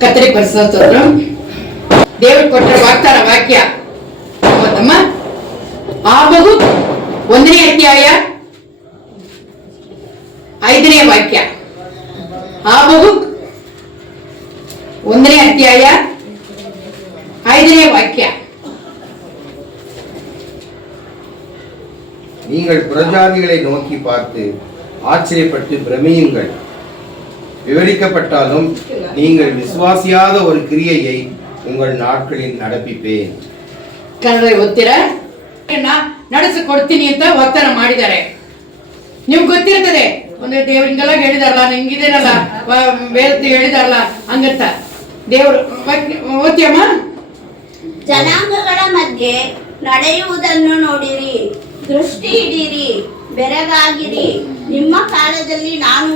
ಕತ್ತರಿ ಪರಿಸೋದ್ರು ದೇವರು ಕೊಟ್ಟ ವಾಗ್ದಾನ ವಾಕ್ಯ ನಮ್ಮ ಆಬಗು 1ನೇ ಅಧ್ಯಾಯ 5ನೇ ವಾಕ್ಯ. ಆಬಗು 1ನೇ ಅಧ್ಯಾಯ 5ನೇ ವಾಕ್ಯ. நீங்கள் புறஜாதிகளை நோக்கி பார்த்து ஆச்சரியப்பட்டு பிரமியுங்கள். விவரிக்கப்பட்டாலும் நீங்கள் விசுவாசியாத ஒரு கிரியையை உங்கள் நாட்களில் நடப்பிப்பேன். ಕನ್ನಡ ಓದ್ತೀರಾ? ನಡೆಸಿಕೊಡ್ತೀನಿ ಅಂತ ವಾಗ್ದಾನ ಮಾಡಿದ್ದಾರೆ. ನಿಮ್ಗೆ ಗೊತ್ತಿರ್ತದೆ, ಒಂದು ದೇವ್ರು ಹಿಂಗೆಲ್ಲ ಹೇಳಿದಾರಲ್ಲ, ಹಿಂಗಿದೇನಲ್ಲ ಹೇಳಿದಾರಲ್ಲ ಹಂಗಂತ. ದೇವರು ಓದ್ಯಮ್ಮ. ಜನಾಂಗಗಳ ಮಧ್ಯೆ ನಡೆಯುವುದನ್ನು ನೋಡಿರಿ, ದೃಷ್ಟಿ ಇಡಿರಿ, ಬೆರಗಾಗಿರಿ. ನಿಮ್ಮ ಕಾಲದಲ್ಲಿ ನಾನು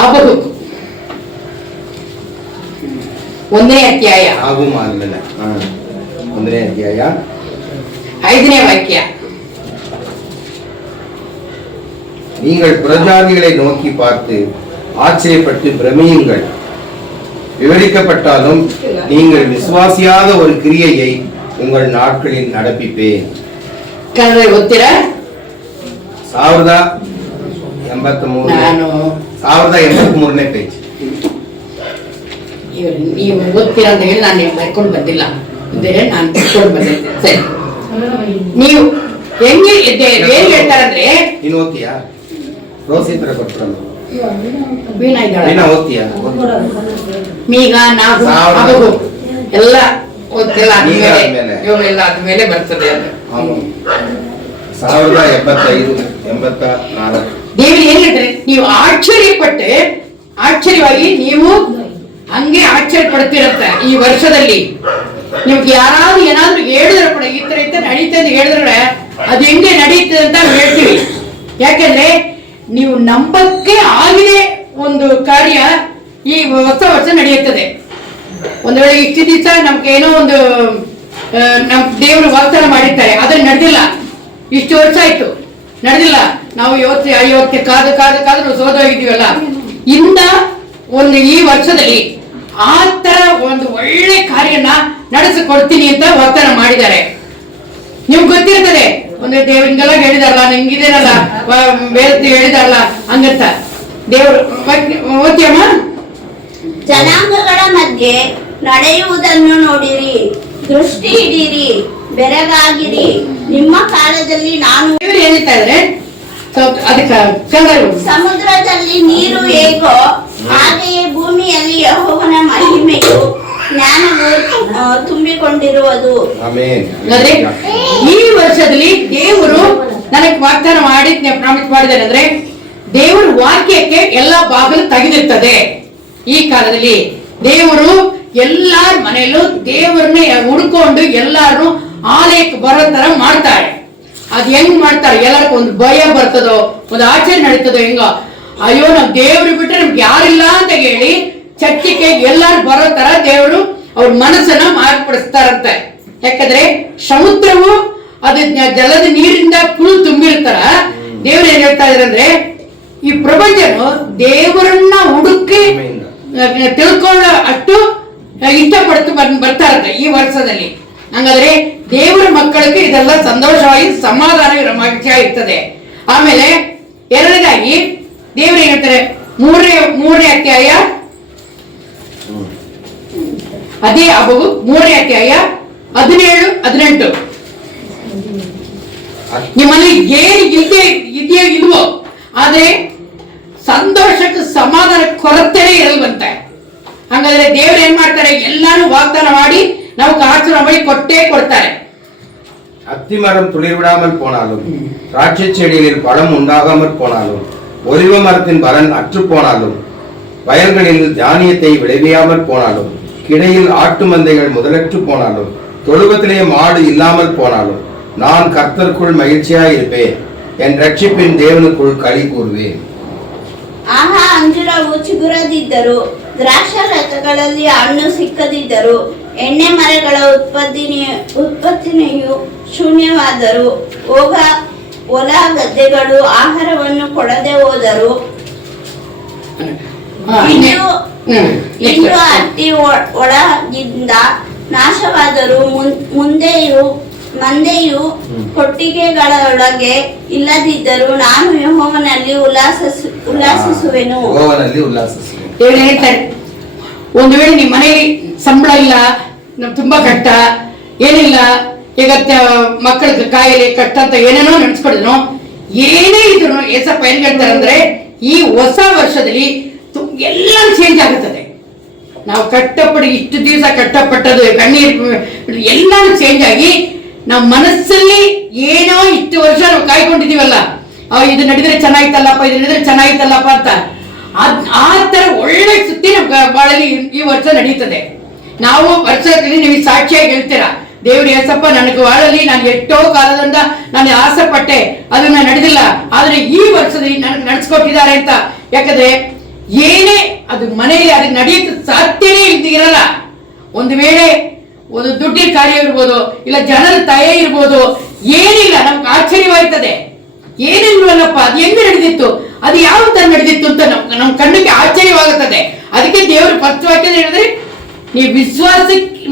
ಆಬಗು 1ನೇ ಅಧ್ಯಾಯ 1ನೇ ಅಧ್ಯಾಯ 5ನೇ ವಾಕ್ಯ. நீங்கள் புறஜாதிகளை நோக்கி பார்த்து ஆச்சரியப்பட்டு பிரமியுங்கள். விவரிக்கப்பட்டாலும் நீங்கள் விசுவாசியாத ஒரு கிரியையை உங்கள் நாட்களில் நடப்பிப்பேன். ಕನ್ನಡ ಓದ್ತೀರಾ? 1083ನೇ ಪೇಜ್. ನೀವು ಓದ್ತೀರಾ ಅಂತ ಹೇಳಿ ನಾನು ಬರ್ಕೊಂಡು ಬಂದಿಲ್ಲ, ನಾನು ಬರ್ಕೊಂಡು ಬಂದಿದ್ದೆ. ಸರಿ, ನೀವು ಹೆಂಗೆ ಏನ್ ಹೇಳ್ತಾರಂದ್ರೆ, ನೀನು ಓದ್ತೀಯಾ? ರೋಸಿ ತರ ಕೊಟ್ಬಿಡಲ್ಲ. ವೀಣಾ ಇದ್ದಾಳೆ, ಓದ್ತೀಯಾ? ಈಗ ನಾವು ಎಲ್ಲ ಓದ್ತಿಲ್ಲ, ಇವೆಲ್ಲ ಆದ್ಮೇಲೆ ಬರ್ತದೆ ಅದು. 1075-84. ದೇವರು ಏನ್ ಹೇಳ್ತಾರೆ, ನೀವು ಆಶ್ಚರ್ಯವಾಗಿ ನೀವು ಹಂಗೆ ಆಶ್ಚರ್ಯ ಪಡ್ತಿರತ್ತ. ಈ ವರ್ಷದಲ್ಲಿ ನಿಮ್ಗೆ ಯಾರಾದ್ರೂ ಏನಾದ್ರು ಹೇಳಿದ್ರೆ ಕೂಡ ಈ ತರ ನಡೀತದೆ ಅಂತ ಹೇಳಿದ್ರೆ ಅದು ಹೆಂಗೆ ನಡೀತದೆ ಅಂತ ಹೇಳ್ತೀವಿ. ಯಾಕೆಂದ್ರೆ ನೀವು ನಂಬಕ್ಕೆ ಆಗಿದೆ ಒಂದು ಕಾರ್ಯ ಈ ಹೊಸ ವರ್ಷ ನಡೆಯುತ್ತದೆ. ಒಂದು ವೇಳೆ ಇಷ್ಟು ದಿವಸ ನಮ್ಗೆ ಏನೋ ಒಂದು ನಮ್ ದೇವರು ವಾಗ್ದಾನ ಮಾಡಿರ್ತಾರೆ, ಅದನ್ನ ನಡೆದಿಲ್ಲ. ಇಷ್ಟು ವರ್ಷ ಆಯ್ತು ನಡೆದಿಲ್ಲ. ನಾವು ಇವತ್ತು ಕಾದು ನಾವು ಸೋದೋಗಿದ್ದೀವಲ್ಲ. ಇಂದ ಒಂದು ಈ ವರ್ಷದಲ್ಲಿ ಆ ತರ ಒಂದು ಒಳ್ಳೆ ಕಾರ್ಯನ ನಡೆಸಿಕೊಡ್ತೀನಿ ಅಂತ ವಾಗ್ದಾನ ಮಾಡಿದ್ದಾರೆ. ನಿಮ್ಗೆ ಗೊತ್ತಿರ್ತದೆ, ಒಂದು ದೇವ್ರು ಹಿಂಗೆಲ್ಲ ಹೇಳಿದಾರಲ್ಲ, ಹಿಂಗಿದೇನಲ್ಲ ಹೇಳಿದಾರಲ್ಲ ಹಂಗಂತ. ದೇವರು ಓದ್ಯಮ್ಮ. ಜನಾಂಗಗಳ ಮಧ್ಯೆ ನಡೆಯುವುದನ್ನು ನೋಡಿರಿ, ದೃಷ್ಟಿ ಇಡಿರಿ, ಬೆರಗಾಗಿರಿ. ನಿಮ್ಮ ಕಾಲದಲ್ಲಿ ನಾನು ಹೇಳ್ತಾ ಇದ್ರೆ ಅದಕ್ಕೆ ಸಮುದ್ರದಲ್ಲಿ ನೀರು ಹೇಗೋ ಹಾಗೆಯೇ ಭೂಮಿಯಲ್ಲಿ ಯೆಹೋವನ ಮಹಿಮೆಯು ಜ್ಞಾನವು ತುಂಬಿಕೊಂಡಿರುವುದು. ಈ ವರ್ಷದಲ್ಲಿ ದೇವರು ನನಗೆ ವಾಗ್ದಾನ ಮಾಡಿ ಪ್ರಾಮಿಸ್ ಮಾಡಿದ್ದಾರೆ ಅಂದ್ರೆ, ದೇವರ ವಾಕ್ಯಕ್ಕೆ ಎಲ್ಲಾ ಬಾಗಿಲು ತೆಗೆದಿರ್ತದೆ. ಈ ಕಾಲದಲ್ಲಿ ದೇವರು ಎಲ್ಲಾರ ಮನೆಯಲ್ಲೂ ದೇವರನ್ನೇ ಹುಡ್ಕೊಂಡು ಎಲ್ಲಾರು ಆಲಯಕ್ಕೆ ಬರೋ ತರ ಮಾಡ್ತಾರೆ. ಅದ್ ಹೆಂಗ್ ಮಾಡ್ತಾರೆ? ಎಲ್ಲರಿಗೂ ಒಂದು ಭಯ ಬರ್ತದೋ, ಒಂದು ಆಚರಣೆ ನಡೀತದೋ, ಹೆಂಗೋ ಅಯ್ಯೋ ನಾವ್ ದೇವ್ರು ಬಿಟ್ರೆ ನಮ್ಗೆ ಯಾರಿಲ್ಲ ಅಂತ ಹೇಳಿ ಚರ್ಚಿಗೆ ಎಲ್ಲಾರು ಬರೋ ತರ ದೇವರು ಅವ್ರ ಮನಸ್ಸನ್ನ ಮಾರ್ಪಡಿಸ್ತಾರಂತೆ. ಯಾಕಂದ್ರೆ ಸಮುದ್ರವು ಅದು ಜಲದ ನೀರಿಂದ ಫುಲ್ ತುಂಬಿರ್ತಾರ. ದೇವ್ರು ಏನ್ ಹೇಳ್ತಾ ಇದಾರೆ ಅಂದ್ರೆ, ಈ ಪ್ರಪಂಚನು ದೇವರನ್ನ ಹುಡುಕಿ ತಿಳ್ಕೊಳ್ಳೋ ಅಷ್ಟು ಇಷ್ಟಪಡ್ತು ಬರ್ತಾರಂತೆ ಈ ವರ್ಷದಲ್ಲಿ. ಹಂಗಾದ್ರೆ ದೇವರ ಮಕ್ಕಳಿಗೆ ಇದೆಲ್ಲ ಸಂತೋಷವಾಗಿ ಸಮಾಧಾನ ವಿಷಯ ಇರ್ತದೆ. ಆಮೇಲೆ ಎರಡನೇದಾಗಿ ದೇವರು ಏನ್ ಹೇಳ್ತಾರೆ, ಮೂರನೇ ಅಧ್ಯಾಯ ಅದೇ ಆಬಗು 3ನೇ ಅಧ್ಯಾಯ 17-18. ನಿಮ್ಮಲ್ಲಿ ಏನು ಇದೆಯೋ ಇಲ್ವೋ, ಆದ್ರೆ ಸಂತೋಷಕ್ಕೆ ಸಮಾಧಾನ ಕೊರತೆನೇ ಇರಲ್ವಂತೆ. ಹಂಗಾದ್ರೆ ದೇವ್ರು ಏನ್ ಮಾಡ್ತಾರೆ, ಎಲ್ಲಾನು ವಾಗ್ದಾನ ಮಾಡಿ ನಾವು ಆಚರಣೆ ಮಾಡಿ ಕೊಟ್ಟೇ ಕೊಡ್ತಾರೆ. அத்திமரம் துளிர்விடாமல் போனாலும், திராட்சை செடிகளில் பழம் உண்டாகாமல் போனாலும், ஒலிவ மரத்தின் பலன் அற்று போனாலும், வயல்களில் தானியத்தை விளைவியாமல் போனாலும், கிடையில் ஆட்டு மந்தைகள் முதலற்று போனாலும், தொழுவத்திலே மாடு இல்லாமல் போனாலும், நான் கர்த்தருக்குள் மகிழ்ச்சியாய் இருப்பேன், என் ரட்சிப்பின் தேவனுக்குள் களி கூறுவேன். ಆಹಾ, ಅಂಜೂರವು ಚಿಗುರದಿದ್ದರು, ದ್ರಾಕ್ಷಾರಸಗಳಲ್ಲಿ ಹಣ್ಣು ಸಿಕ್ಕದಿದ್ದರು, ಎಣ್ಣೆ ಮರಗಳ ಉತ್ಪತ್ತಿನೆಯು ಶೂನ್ಯವಾದರು, ಹೊಲ ಗದ್ದೆಗಳು ಆಹಾರವನ್ನು ಕೊಡದೆ ಹೋದರು, ಇಂದು ಹತ್ತಿ ಒಳಗಿಂದ ನಾಶವಾದರೂ ಮಂದೆಯು ಕೊಟ್ಟಿಗೆಗಳೊಳಗೆ ಇಲ್ಲದಿದ್ದರೂ ನಾನು ಯೆಹೋವನಲ್ಲಿ ಉಲ್ಲಾಸಿಸುವೆನು. ದೇವರು ಹೇಳ್ತಾರೆ, ಒಂದು ವೇಳೆ ನಿಮ್ಮ ಮನೆಯಲ್ಲಿ ಸಂಬಳ ಇಲ್ಲ, ನಮ್ ತುಂಬಾ ಕಷ್ಟ, ಏನಿಲ್ಲ, ಈಗ ಮಕ್ಕಳ ಕಾಯಿಲೆ ಕಷ್ಟ ಅಂತ ಏನೇನೋ ನೆನ್ಸ್ಕೊಡಿದ್ರು, ಏನೇ ಇದ್ರು ಏಸಪ್ಪ ಏನ್ ಹೇಳ್ತಾರೆ ಅಂದ್ರೆ, ಈ ಹೊಸ ವರ್ಷದಲ್ಲಿ ಎಲ್ಲ ಚೇಂಜ್ ಆಗುತ್ತದೆ. ನಾವು ಕಷ್ಟಪಡಿ ಇಷ್ಟು ದಿವಸ ಕಷ್ಟಪಟ್ಟದು ಕಣ್ಣೀರು ಎಲ್ಲಾನು ಚೇಂಜ್ ಆಗಿ ನಮ್ಮ ಮನಸ್ಸಲ್ಲಿ ಏನೋ ಇಷ್ಟು ವರ್ಷ ನಾವು ಕಾಯ್ಕೊಂಡಿದೀವಲ್ಲ, ಇದು ನಡೆದ್ರೆ ಚೆನ್ನಾಗಿತ್ತಲ್ಲಪ್ಪ, ಇದು ನಡೆದ್ರೆ ಚೆನ್ನಾಗಿತ್ತಲ್ಲಪ್ಪ ಅಂತ, ಆ ತರ ಒಳ್ಳೆ ಸುದ್ದಿ ನಮ್ಮ ಬಾಳಲ್ಲಿ ಈ ವರ್ಷ ನಡೀತದೆ. ನಾವು ವರ್ಷದಲ್ಲಿ ನೀವು ಸಾಕ್ಷಿಯಾಗಿ ಹೇಳ್ತೀರಾ, ದೇವ್ರು ಏಸಪ್ಪ ನನಗೆ ಬಾಳಲ್ಲಿ ನಾನು ಎಷ್ಟೋ ಕಾಲದಿಂದ ನಾನು ಆಸೆ ಪಟ್ಟೆ, ಅದನ್ನ ನಡೆದಿಲ್ಲ, ಆದ್ರೆ ಈ ವರ್ಷದಲ್ಲಿ ನನಗೆ ನಡೆಸ್ಕೊಟ್ಟಿದ್ದಾರೆ ಅಂತ. ಯಾಕಂದ್ರೆ ಏನೇ ಅದು ಮನೆಯಲ್ಲಿ ಅದಕ್ಕೆ ನಡೆಯಕ್ಕೆ ಸಾಧ್ಯನೇ ಇರಲ್ಲ. ಒಂದು ವೇಳೆ ಒಂದು ದುಡ್ಡಿನ ಕಾರ್ಯ ಇರ್ಬೋದು, ಇಲ್ಲ ಜನರ ತಯೆ ಇರ್ಬೋದು, ಏನಿಲ್ಲ, ನಮ್ಗೆ ಆಶ್ಚರ್ಯವಾಯ್ತದೆ. ಏನಿಲ್ವಲ್ಲಪ್ಪ, ಅದು ಹೆಂಗೆ ನಡೆದಿತ್ತು, ಅದು ಯಾವ ತರ ನಡೆದಿತ್ತು ಅಂತ ನಮ್ ಕಣ್ಣಿಗೆ ಆಶ್ಚರ್ಯವಾಗುತ್ತದೆ. ಅದಕ್ಕೆ ದೇವರು ಫಸ್ಟ್ ಹೇಳಿದ್ರೆ, ನೀವು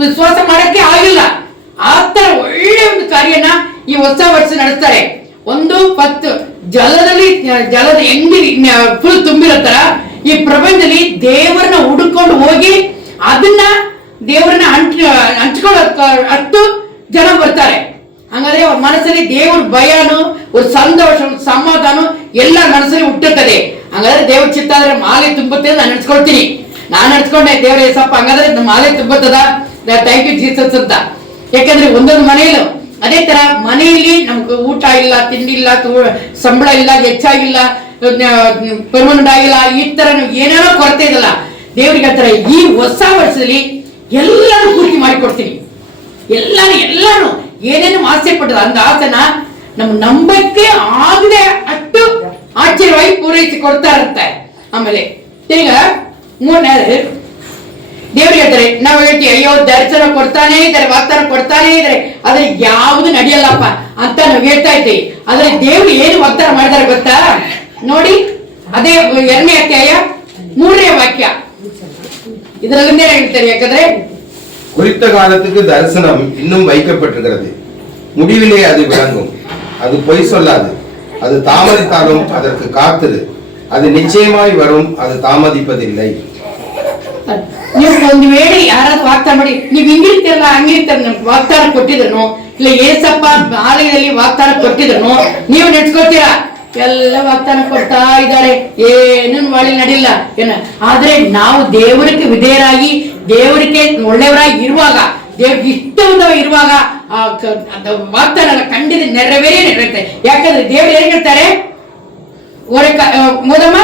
ವಿಶ್ವಾಸ ಮಾಡಕ್ಕೆ ಆಗಿಲ್ಲ, ಆ ತರ ಒಳ್ಳೆ ಒಂದು ಕಾರ್ಯನ ಈ ಹೊಸ ವರ್ಷ ನಡೆಸ್ತಾರೆ. ಒಂದು ಜಲದ ಹೆಂಗಿ ಫುಲ್ ತುಂಬಿರೋ ತರ ಈ ಪ್ರಪಂಚದಲ್ಲಿ ದೇವರನ್ನ ಹುಡುಕೊಂಡು ಹೋಗಿ ಅದನ್ನ ದೇವರನ್ನ ಹಂಚ್ಕೊಳ್ಳೋ ಅಷ್ಟು ಜನ ಬರ್ತಾರೆ. ಹಂಗಾದ್ರೆ ಅವ್ರ ಮನಸ್ಸಲ್ಲಿ ದೇವ್ರ ಭಯನು, ಒಂದು ಸಂತೋಷ, ಒಂದು ಸಮಾಧಾನ ಎಲ್ಲ ಮನಸ್ಸಲ್ಲಿ ಹುಟ್ಟುತ್ತದೆ. ಹಂಗಾದ್ರೆ ದೇವ್ರ ಚಿತ್ತ ಆದ್ರೆ ಮಾಲೆ ತುಂಬುತ್ತೆ ನಾನು ನೆನ್ಸ್ಕೊಳ್ತೀನಿ. ನಾನು ನೆನ್ಸ್ಕೊಂಡೆ, ದೇವ್ರ ಏಸಪ್ಪ ಹಂಗಾದ್ರೆ ಮಾಲೆ ತುಂಬುತ್ತದ, ಥ್ಯಾಂಕ್ ಯು ಜೀಸಸ್ ಅಂತ. ಯಾಕಂದ್ರೆ ಒಂದೊಂದು ಮನೆಯಲ್ಲೂ ಅದೇ ತರ ಮನೆಯಲ್ಲಿ ನಮ್ಗೆ ಊಟ ಇಲ್ಲ, ತಿಂಡಿ ಇಲ್ಲ, ಸಂಬಳ ಇಲ್ಲ, ಹೆಚ್ಚಾಗಿಲ್ಲ, ಪರ್ಮನೆಂಟ್ ಆಗಿಲ್ಲ, ಈ ತರ ಏನೇನೋ ಕೊರತೆ ಇದಲ್ಲ. ದೇವ್ರಿಗೆ ಹತ್ರ ಈ ಹೊಸ ವರ್ಷದಲ್ಲಿ ಎಲ್ಲಾನು ಪೂರ್ತಿ ಮಾಡಿಕೊಡ್ತೀನಿ. ಎಲ್ಲಾನು ಏನೇನು ಆಸೆ ಪಟ್ಟದ ಅಂದ ಆಸೆನ ನಮ್ ನಂಬಕ್ಕೆ ಆಗದೆ ಅಷ್ಟು ಆಶ್ಚರ್ಯವಾಗಿ ಪೂರೈಸಿ ಕೊಡ್ತಾ ಇರುತ್ತೆ. ಆಮೇಲೆ ಈಗ ಮೂರನೇ ದೇವ್ರಿಗೆ ಹೇಳ್ತಾರೆ, ನಾವು ಹೇಳ್ತೀವಿ ಅಯ್ಯೋ ದರ್ಶನ ಕೊಡ್ತಾನೆ ಇದ್ದಾರೆ, ವಾಗ್ದಾನ ಕೊಡ್ತಾನೆ ಇದ್ದಾರೆ, ಆದ್ರೆ ಯಾವುದು ನಡೆಯಲ್ಲಪ್ಪ ಅಂತ ನಾವು ಹೇಳ್ತಾ ಇದ್ದೀವಿ. ಆದ್ರೆ ದೇವ್ರು ಏನು ವಾಗ್ದಾನ ಮಾಡಿದಾರೆ ಗೊತ್ತಾ? ನೋಡಿ, ಅದೇ 2ನೇ ಅಧ್ಯಾಯ 3ನೇ ವಾಕ್ಯ, ಇದರಲ್ಲಿಂದೇ ಹೇಳ್ತಾರೆ. ಯಾಕಂದ್ರೆ குறித்த காலத்துக்கு தரிசனம் இன்னும் வைக்கப்பட்டிருக்கிறது, முடிவிலே அது விளங்கும், அது பொய் சொல்லாது, அது தாமதித்தாலும் அதற்கு காத்திரு, அது நிச்சயமாய் வரும், அது தாமதிப்பதில்லை. ನೀವು ಒಂದು ವೇಳೆ ಯಾರಾದ್ರೂ ವಾಗ್ದಾನ ಮಾಡಿ, ನೀವು ಹಿಂಗಿರ್ತೀರಲ್ಲ ಹಂಗಿರ್ತಾರೆ, ನಮ್ಗೆ ವಾಗ್ದಾನ ಕೊಟ್ಟಿದ್ರು, ಇಲ್ಲ ಏಸಪ್ಪ ಆಲಯದಲ್ಲಿ ವಾಗ್ದಾನ ಕೊಟ್ಟಿದ್ರು, ನೀವು ನೆಡ್ಸ್ಕೊತೀರಾ? ಎಲ್ಲ ವಾಗ್ದಾನ ಕೊಡ್ತಾ ಇದ್ದಾರೆ, ಏನು ಮಾಡಿ ನಡಿಲ್ಲ ಏನ. ಆದ್ರೆ ನಾವು ದೇವರಿಗೆ ವಿಧೇಯರಾಗಿ, ದೇವರಿಗೆ ಒಳ್ಳೆಯವರಾಗಿ ಇರುವಾಗ, ದೇವ್ರಿಗೆ ಇಷ್ಟವಂತ ಇರುವಾಗ ಆ ವಾಗ್ದಾನ ಖಂಡಿತ ನೆರವೇರುತ್ತೆ. ಯಾಕಂದ್ರೆ ದೇವ್ರು ಏನ್ ಹೇಳ್ತಾರೆ ಮೊದಮ,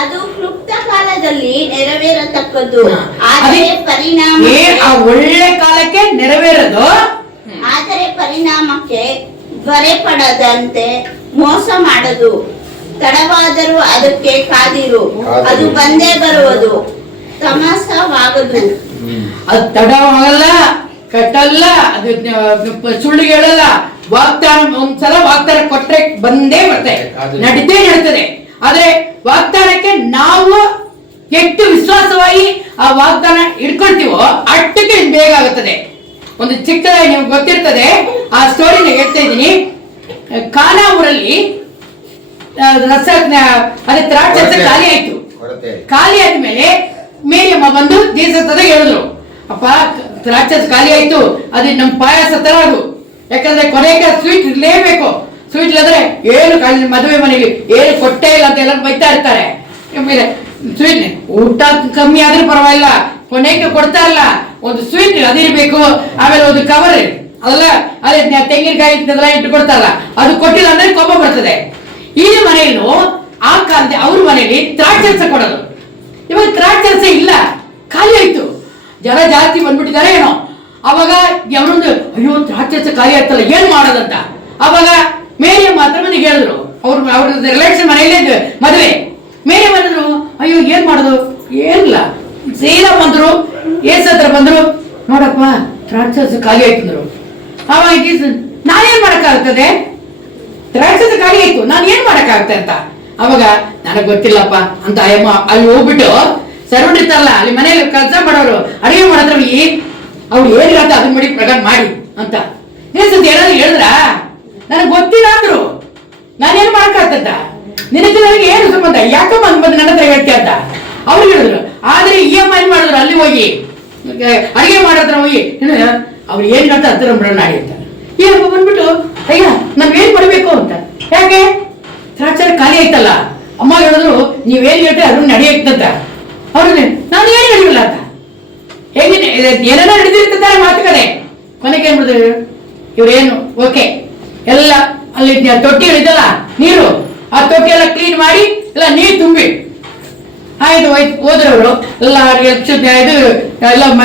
ಅದು ಕ್ಲುಪ್ತ ಕಾಲದಲ್ಲಿ ನೆರವೇರತಕ್ಕದ್ದು, ಆದರೆ ಆ ಒಳ್ಳೆ ಕಾಲಕ್ಕೆ ನೆರವೇರೋದು, ಆದರೆ ಪರಿಣಾಮಕ್ಕೆ ತ್ವರೆಪಡದಂತೆ ಮೋಸ ಮಾಡದು. ತಡವಾದರೂ ಅದಕ್ಕೆ ಕಾದಿರು, ಅದು ಬಂದೇ ಬರುವುದು, ತಮಸವಾಗದು. ಅದು ತಡವಾಗಲ್ಲ, ಕಟ್ಟಲ್ಲ, ಅದು ಸುಳ್ಳು ಹೇಳಲ್ಲ. ವಾಗ್ದಾನ ಒಂದ್ಸಲ ವಾಗ್ದಾನ ಕೊಟ್ರೆ ಬಂದೇ ಬರ್ತದೆ, ನಡೀತೇ ನಡೀತದೆ. ಆದ್ರೆ ವಾಗ್ದಾನಕ್ಕೆ ನಾವು ಎಷ್ಟು ವಿಶ್ವಾಸವಾಗಿ ಆ ವಾಗ್ದಾನ ಇಟ್ಕೊಳ್ತೀವೋ ಅಷ್ಟಕ್ಕೆ ಬೇಗ ಆಗುತ್ತದೆ. ಒಂದು ಚಿಕ್ಕದಾಗಿ ನಿಮ್ಗೆ ಗೊತ್ತಿರ್ತದೆ, ಆ ಸ್ಟೋರಿನ ಹೇಳ್ತಾ ಇದ್ದೀನಿ. ಕಾನಾ ಊರಲ್ಲಿ ಅದೇ ದ್ರಾಕ್ಷಾರಸ ಖಾಲಿ ಆಯ್ತು. ಖಾಲಿ ಆದ್ಮೇಲೆ ಮೇರಿಯಮ್ಮ ಬಂದು ಜೀಸಸ್ ಹೇಳಿದ್ರು, ಅಪ್ಪ ದ್ರಾಕ್ಷಾರಸ ಖಾಲಿ ಆಯ್ತು, ಅದು ನಮ್ ಪಾಯಸ ತರ ಅದು, ಯಾಕಂದ್ರೆ ಕೊನೆಗೆ ಸ್ವೀಟ್ ಇರ್ಲೇಬೇಕು, ಸ್ವೀಟ್ ಇಲ್ಲದ್ರೆ ಏನು ಮದುವೆ ಮನೆಯಲ್ಲಿ ಏನು ಕೊಟ್ಟೇ ಇಲ್ಲ ಅಂತ ಎಲ್ಲರೂ ಬೈತಾ ಇರ್ತಾರೆ. ಸ್ವೀಟ್ ಊಟ ಕಮ್ಮಿ ಆದ್ರೂ ಪರವಾಗಿಲ್ಲ, ಕೊನೆಗೆ ಕೊಡ್ತಾ ಇಲ್ಲ, ಒಂದು ಸ್ವೀಟ್ ಅದಿರ್ಬೇಕು, ಆಮೇಲೆ ಒಂದು ಕವರ್ ಅದೆಲ್ಲ ಅದೇ ತೆಂಗಿನಕಾಯಿ ಇಟ್ಟು ಕೊಡ್ತಾರಲ್ಲ, ಅದು ಕೊಟ್ಟಿಲ್ಲ ಅಂದ್ರೆ ಕೋಪ ಬರ್ತದೆ. ಈ ಮನೆಯಲ್ಲೂ ಆ ಕಾಲದ ಅವ್ರ ಮನೆಯಲ್ಲಿ ದ್ರಾಕ್ಷಾರಸ ಕೊಡೋದು. ಇವಾಗ ದ್ರಾಕ್ಷಾರಸ ಇಲ್ಲ, ಖಾಲಿ ಆಯ್ತು, ಜನ ಜಾಸ್ತಿ ಬಂದ್ಬಿಟ್ಟಿದ್ದಾರೆ ಏನೋ. ಅವಾಗ ಅವರೊಂದು ಅಯ್ಯೋ ದ್ರಾಕ್ಷಾರಸ ಖಾಲಿ ಆಯ್ತಲ್ಲ, ಏನ್ ಮಾಡೋದಂತ. ಅವಾಗ ಮೇರಿಯ ಮಾತ್ರ ಮನೆಗೆ ಹೇಳಿದ್ರು, ಅವ್ರ ರಿಲೇಷನ್ ಮನೆಯಲ್ಲೇ ಮದುವೆ. ಮೇರಿ ಬಂದ್ರು, ಅಯ್ಯೋ ಏನ್ ಮಾಡೋದು, ಏನಿಲ್ಲ, ಸೀದಾ ಬಂದ್ರು, ಏಸತ್ರ ಬಂದ್ರು, ನೋಡಪ್ಪ ದ್ರಾಕ್ಷಾರಸ ಖಾಲಿ ಆಯ್ತಂದ್ರು. ಅವಾಗ ನಾನೇನ್ ಮಾಡಕ್ಕಾಗ್ತದೆ, ದ್ರಾಕ್ಷಾರಸ ಖಾಲಿ ಆಯ್ತು, ನಾನು ಏನ್ ಮಾಡಕ್ಕಾಗ್ತದೆ ಅಂತ. ಅವಾಗ ನನಗೆ ಗೊತ್ತಿಲ್ಲಪ್ಪ ಅಂತ ಅಯ್ಯಮ್ಮ ಅಲ್ಲಿ ಹೋಗ್ಬಿಟ್ಟು ಸರ್ವರ್ ಇರ್ತಾರಲ್ಲ ಅಲ್ಲಿ ಮನೇಲಿ ಕೆಲಸ ಮಾಡೋರು ಅಡಿಗೆ ಮಾಡಿದ್ರ ಅವ್ರು ಏನ್ ಹೇಳ್ತಾ ಅದನ್ನ ಮಾಡಿ ಪ್ರಕಾರ ಮಾಡಿ ಅಂತ ಸತಿ ಏನಾದ್ರು ಹೇಳಿದ್ರ ನನಗೆ ಗೊತ್ತಿಲ್ಲ ಅಂದ್ರು ನಾನೇನ್ ಮಾಡ್ಕಾಗ್ತದ ನಿನಗೆ ನನಗೆ ಏನು ಸಂಬಂಧ ಯಾಕಮ್ಮ ಬಂದು ನನ್ನ ಹತ್ರ ಹೇಳ್ತೀಯ ಅಂತ ಅವ್ರು ಹೇಳಿದ್ರು. ಆದ್ರೆ EMI ಏನ್ ಮಾಡಿದ್ರು ಅಲ್ಲಿ ಹೋಗಿ ಅಡಿಗೆ ಮಾಡೋದ್ರ ಹೋಗಿ ಅವ್ರು ಏನ್ ಹೇಳ್ತಾ ಹತ್ತಿರ ಬಿಡೋಣ ನಾಡಿ ಅಂತ ಏನಪ್ಪ ಬಂದ್ಬಿಟ್ಟು ಅಯ್ಯ ನಾವೇನ್ ಮಾಡ್ಬೇಕು ಅಂತ ಯಾಕೆ ದ್ರಾಕ್ಷಾರ ಖಾಲಿ ಆಯ್ತಲ್ಲ ಅಮ್ಮ ಹೇಳಿದ್ರು ನೀವೇನ್ ಹೇಳ್ತೀರಿ ಅದನ್ನ ನಡೆಯುತ್ತಂತ ಅವ್ರಿಗೆ ನಾನು ಏನು ಹೇಳಿಲ್ಲ ಅಂತ ಹೇಗೆ ಏನೇನೋ ನಡೆದಿರ್ತದ್ದಾರೆ ಮಾತುಕತೆ ಕೊನೆಗೆ ಏನ್ ಮಾಡಿದ್ರು ಇವ್ರೇನು ಓಕೆ ಎಲ್ಲ ಅಲ್ಲಿ ತೊಟ್ಟಿ ಇಳಿದಲ್ಲ ನೀರು ಆ ತೊಟ್ಟಿ ಎಲ್ಲ ಕ್ಲೀನ್ ಮಾಡಿ ಎಲ್ಲ ನೀರು ತುಂಬಿ ಆಯ್ತು ಹೋದ್ರವರು ಎಲ್ಲ ಇದು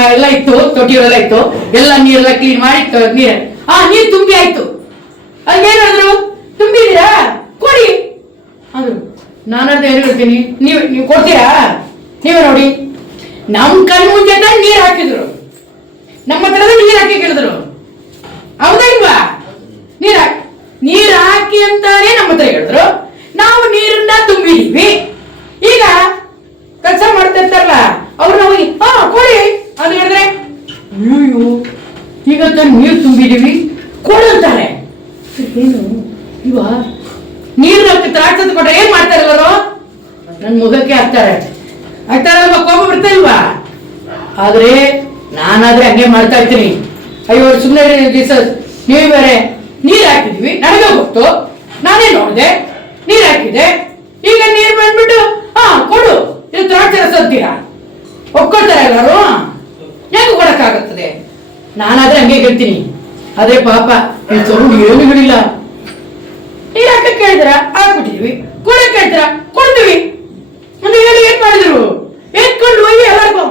ಎಲ್ಲ ಇತ್ತು ತೊಟ್ಟಿಗಳೆಲ್ಲ ಇತ್ತು ಎಲ್ಲ ನೀರೆಲ್ಲ ಕ್ಲೀನ್ ಮಾಡಿ ನೀರು ತುಂಬಿ ಆಯ್ತು ಅದೇನ್ ಹೇಳಿದ್ರು ತುಂಬಿದ್ದೀರಾ ಕೊಡಿ ಅಂದ್ರು. ನಾನಂತ ಏನು ಹೇಳ್ತೀನಿ ನೀವು ಕೊಡ್ತೀರಾ ನೀವೇ ನೋಡಿ ನಮ್ ಕಣ್ಣು ಮುಂಚೆ ನೀರು ಹಾಕಿದ್ರು ನಮ್ಮ ಹತ್ರದ ನೀರು ಹಾಕಿ ಕೇಳಿದ್ರು ಹೌದಾ ಇಲ್ವಾ ನೀರ್ ಹಾಕಿ ಅಂತಾನೆ ನಮ್ಮ ಹತ್ರ ಹೇಳಿದ್ರು ನಾವು ನೀರನ್ನ ತುಂಬಿದೀವಿ ಈಗ ಕೆಲಸ ಮಾಡ್ತಿರ್ತಾರಲ್ಲ ಅವ್ರು ಹೋಗಿ ಕೊಡಿ ಅಂತ ಹೇಳಿದ್ರೆ ಅಯ್ಯೋ ಈಗ ನೀರು ತುಂಬಿದೀವಿ ಕೊಡುತ್ತಾರೆ ಏನು ಇವ ನೀರು ದ್ರಾಕ್ಷದ ಕೊಟ್ರೆ ಏನ್ ಮಾಡ್ತಾರಲ್ಲರು ನನ್ ಮುಖಕ್ಕೆ ಹಾಕ್ತಾರಲ್ವಾ ಕೋಪ ಬರ್ತಾ ಇಲ್ವಾ ಆದ್ರೆ ನಾನಾದ್ರೆ ಹಂಗೆ ಮಾಡ್ತಾ ಇರ್ತೀನಿ ಅಯ್ಯೋ ಸುಮ್ಮನೆ ನೀವು ಬೇರೆ ನೀರ್ ಹಾಕಿದ್ವಿ ನನಗೆ ಗೊತ್ತು ನಾನೇ ನೋಡಿದೆ ನೀರ್ ಹಾಕಿದೆ ಈಗ ನೀರ್ ಬಂದ್ಬಿಟ್ಟು ಕೊಡು ಇದು ದ್ರಾಕ್ಷಿ ರಸ ಅಂತೀರಾ ಒಪ್ಕೊಳ್ತಾರೆ ಎಲ್ಲರೂ ಹೆಂಗ್ ಕೊಡಕ್ಕಾಗುತ್ತದೆ ನಾನಾದ್ರೆ ಹಂಗೆ ಹೇಳ್ತೀನಿ ಅದೇ ಪಾಪ ಏನು ಹೇಳಿಲ್ಲ ನೀರ್ ಹಾಕಕ್ ಕೇಳಿದ್ರ ಹಾಕ್ಬಿಟ್ಟಿದ್ವಿ ಕೊಡಕ್ ಕೇಳ್ತಾರ ಕೊಡ್ತೀವಿ ಅಂತ ಹೇಳಿ ಏನ್ ಮಾಡಿದ್ರು ಎತ್ಕೊಂಡು ಹೋಗಿ ಎಲ್ಲರಿಗೂ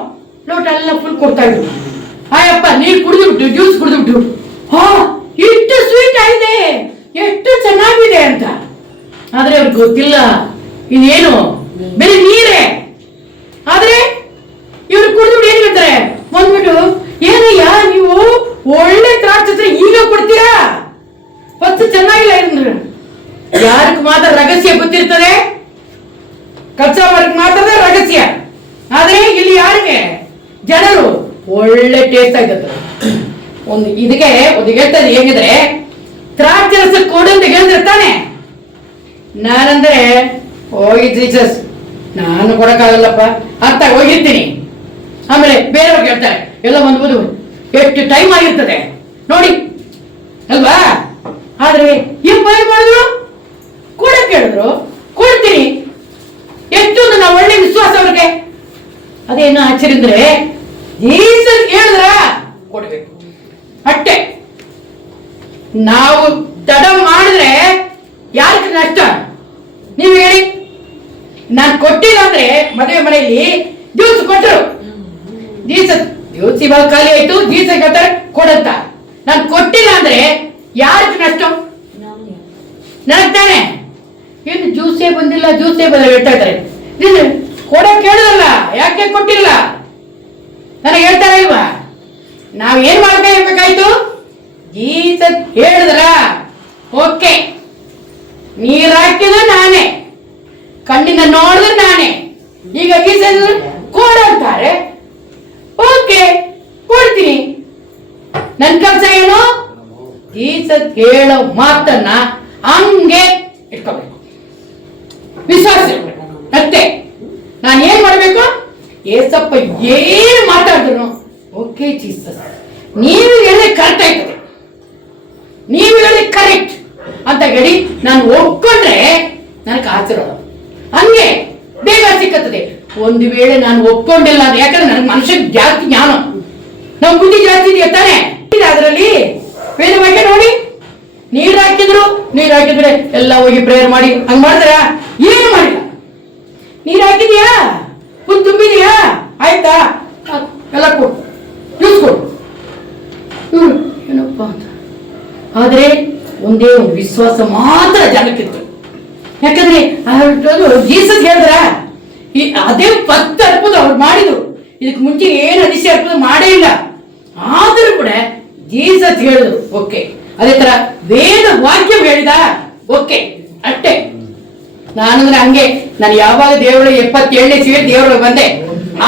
ಲೋಟ ಎಲ್ಲ ಫುಲ್ ಕೊಡ್ತಾ ಇದ್ರು ಆಯಪ್ಪ ನೀರ್ ಕುಡಿದ್ಬಿಟ್ಟು ಜ್ಯೂಸ್ ಕುಡಿದ್ಬಿಟ್ಟು ಎಷ್ಟು ಸ್ವೀಟ್ ಆಗಿದೆ ಎಷ್ಟು ಚೆನ್ನಾಗಿದೆ ಅಂತ ಆದ್ರೆ ಅವ್ರಿಗೆ ಗೊತ್ತಿಲ್ಲ ಇನ್ನೇನು ಬೇರೆ ನೀರೇ ಆದ್ರೆ ಇವ್ರು ಕುಡಿದ್ಬಿಟ್ಟು ಏನ್ ಹೇಳ್ತಾರೆ ಬಂದ್ಬಿಟ್ಟು ಏನಯ್ಯ ನೀವು ಒಳ್ಳೆ ದ್ರಾಕ್ಷಿ ಈಗ ಕೊಡ್ತೀರಾ ಹೊತ್ತು ಚೆನ್ನಾಗಿಲ್ಲ ಅಂದ್ರೆ ಯಾರಕ್ ಮಾತ್ರ ರಹಸ್ಯ ಗೊತ್ತಿರ್ತದೆ ಕಚ್ಚಾ ಮಾರಕ್ ಮಾತ್ರ ರಹಸ್ಯ ಆದ್ರೆ ಇಲ್ಲಿ ಯಾರಿಗೆ ಜನರು ಒಳ್ಳೆ ಟೇಸ್ಟ್ ಆಗಿರುತ್ತೆ ಇದಕ್ಕೆ ಒಂದು ಹೇಳ್ತಾರೆ ಹೇಗಿದ್ರೆ ದ್ರಾಕ್ಷಿ ರಸ ಕೊಡು ಅಂತ ಹೇಳಿರ್ತಾನೆ ನಾನಂದ್ರೆ ಜೀಸಸ್ ನಾನು ಕೊಡಕ್ಕಾಗಲ್ಲಪ್ಪ ಅಂತ ಹೋಗಿರ್ತೀನಿ ಆಮೇಲೆ ಬೇರೆಯವ್ರಿಗೆ ಹೇಳ್ತಾರೆ ಎಲ್ಲ ಬಂದ್ಬೋದು ಎಷ್ಟು ಟೈಮ್ ಆಗಿರ್ತದೆ ನೋಡಿ ಅಲ್ವಾ ಆದ್ರೆ ಏನ್ ಮಾಡಿದ್ರು ಕೊಡಕ್ ಹೇಳಿದ್ರು ಕೊಡ್ತೀನಿ ಎಷ್ಟೊಂದು ನಾವು ಒಳ್ಳೆ ವಿಶ್ವಾಸ ಅವ್ರಿಗೆ ಅದೇನು ಆಶ್ಚರ್ಯ ಅಂದ್ರೆ ಜೀಸಸ್ ಹೇಳಿದ್ರ ಕೊಡ್ಬೇಕು ಅಷ್ಟೇ ನಾವು ತಡ ಮಾಡಿದ್ರೆ ಯಾರಿಗೆ ನಷ್ಟ ನೀವು ಹೇಳಿ ನಾನು ಕೊಟ್ಟಿಲ್ಲ ಅಂದ್ರೆ ಮದುವೆ ಮನೆಯಲ್ಲಿ ಜ್ಯೂಸ್ ಕೊಟ್ಟರು ಜೀಸಸ್ ಜ್ಯೂಸ್ ಇವಾಗ ಖಾಲಿ ಆಯ್ತು ಜೀಸಸ್ ಹೇಳ್ತಾರೆ ಕೊಡಂತ ನಾನು ಕೊಟ್ಟಿಲ್ಲ ಅಂದ್ರೆ ಯಾರಿಗೆ ನಷ್ಟ ನನಗ್ ತಾನೆ ಏನು ಜ್ಯೂಸೇ ಬಂದಿಲ್ಲ ಹೇಳ್ತಾ ಇದ್ದಾರೆ ನೀನು ಕೊಡಕ್ ಹೇಳಿದಲ್ಲ ಯಾಕೆ ಕೊಟ್ಟಿಲ್ಲ ನನಗೆ ಹೇಳ್ತಾರ ಇಲ್ವಾ ನಾವ್ ಏನ್ ಮಾಡ್ಬೇಕಾಯ್ತು ಜೀಸಸ್ ಹೇಳಿದ್ರ ಓಕೆ ನೀರ್ ಹಾಕಿದ್ರೆ ನಾನೇ ಕಣ್ಣಿಂದ ನೋಡಿದ್ರೆ ನಾನೇ ಈಗ ಜೀಸಸ್ ಕೊಡಂತಾರೆ ಓಕೆ ಕೊಡ್ತೀನಿ ನನ್ ಕೆಲಸ ಏನು ಜೀಸಸ್ ಹೇಳೋ ಮಾತನ್ನ ಹಂಗೆ ಇಟ್ಕೋಬೇಕು ವಿಶ್ವಾಸ ಅಷ್ಟೇ ನಾನು ಏನ್ ಮಾಡ್ಬೇಕು ಏಸಪ್ಪ ಏನ್ ಮಾತಾಡಿದ್ರು ಓಕೆ ಜೀಸಸ್ ನೀವು ಹೇಳಿದ್ರೆ ಕರೆಕ್ಟ್ ಆಯ್ತದೆ ನೀವು ಹೇಳಿದ್ರೆ ಕರೆಕ್ಟ್ ಅಂತ ಹೇಳಿ ನಾನು ಒಪ್ಕೊಂಡ್ರೆ ನನಗೆ ಆಚರಣೆ ಹಂಗೆ ಬೇಗ ಸಿಕ್ಕತ್ತದೆ ಒಂದು ವೇಳೆ ನಾನು ಒಪ್ಕೊಂಡಿಲ್ಲ ಅಂದ್ರೆ ಯಾಕಂದ್ರೆ ನನಗೆ ಮನುಷ್ಯ ಜಾಸ್ತಿ ಜ್ಞಾನ ನಮ್ ಬುದ್ಧಿ ಜಾಸ್ತಿ ಇದೆಯಾ ತಾನೆ ಅದರಲ್ಲಿ ವೇದ ವಾಕ್ಯ ನೋಡಿ ನೀರ್ ಹಾಕಿದ್ರೆ ಎಲ್ಲ ಹೋಗಿ ಪ್ರೇಯರ್ ಮಾಡಿ ಹಂಗ್ ಮಾಡಿದ್ರ ಏನು ಮಾಡಿಲ್ಲ ನೀರ್ ಹಾಕಿದ್ಯಾ ಫುಲ್ ತುಂಬಿದ್ಯಾ ಆಯ್ತಾ ಎಲ್ಲ ಕೊಡು ಜ್ಯೂಸ್ ಕೊಡು ಏನಪ್ಪ ಅಂತ ಆದ್ರೆ ಒಂದೇ ಒಂದು ವಿಶ್ವಾಸ ಮಾತ್ರ ಜನಕ್ಕಿತ್ತು ಯಾಕಂದ್ರೆ ಜೀಸಸ್ ಹೇಳಿದ್ರ ಅದೇ 10 ಅದ್ಭುತ ಅವ್ರು ಮಾಡಿದ್ರು ಇದಕ್ಕೆ ಮುಂಚೆ ಏನು ಅತಿಶಯ ಅದ್ಭುತ ಮಾಡೇ ಇಲ್ಲ ಆದ್ರೂ ಕೂಡ ಜೀಸಸ್ ಹೇಳಿದ್ರು ಓಕೆ ಅದೇ ತರ ವೇದ ವಾಕ್ಯ ಹೇಳಿದ ಓಕೆ ಅಷ್ಟೇ ನಾನಂದ್ರೆ ಹಂಗೆ, ನಾನು ಯಾವಾಗ ದೇವರ 77ನೇ ಇಸ್ವಿ ದೇವರ ಬಂದೆ,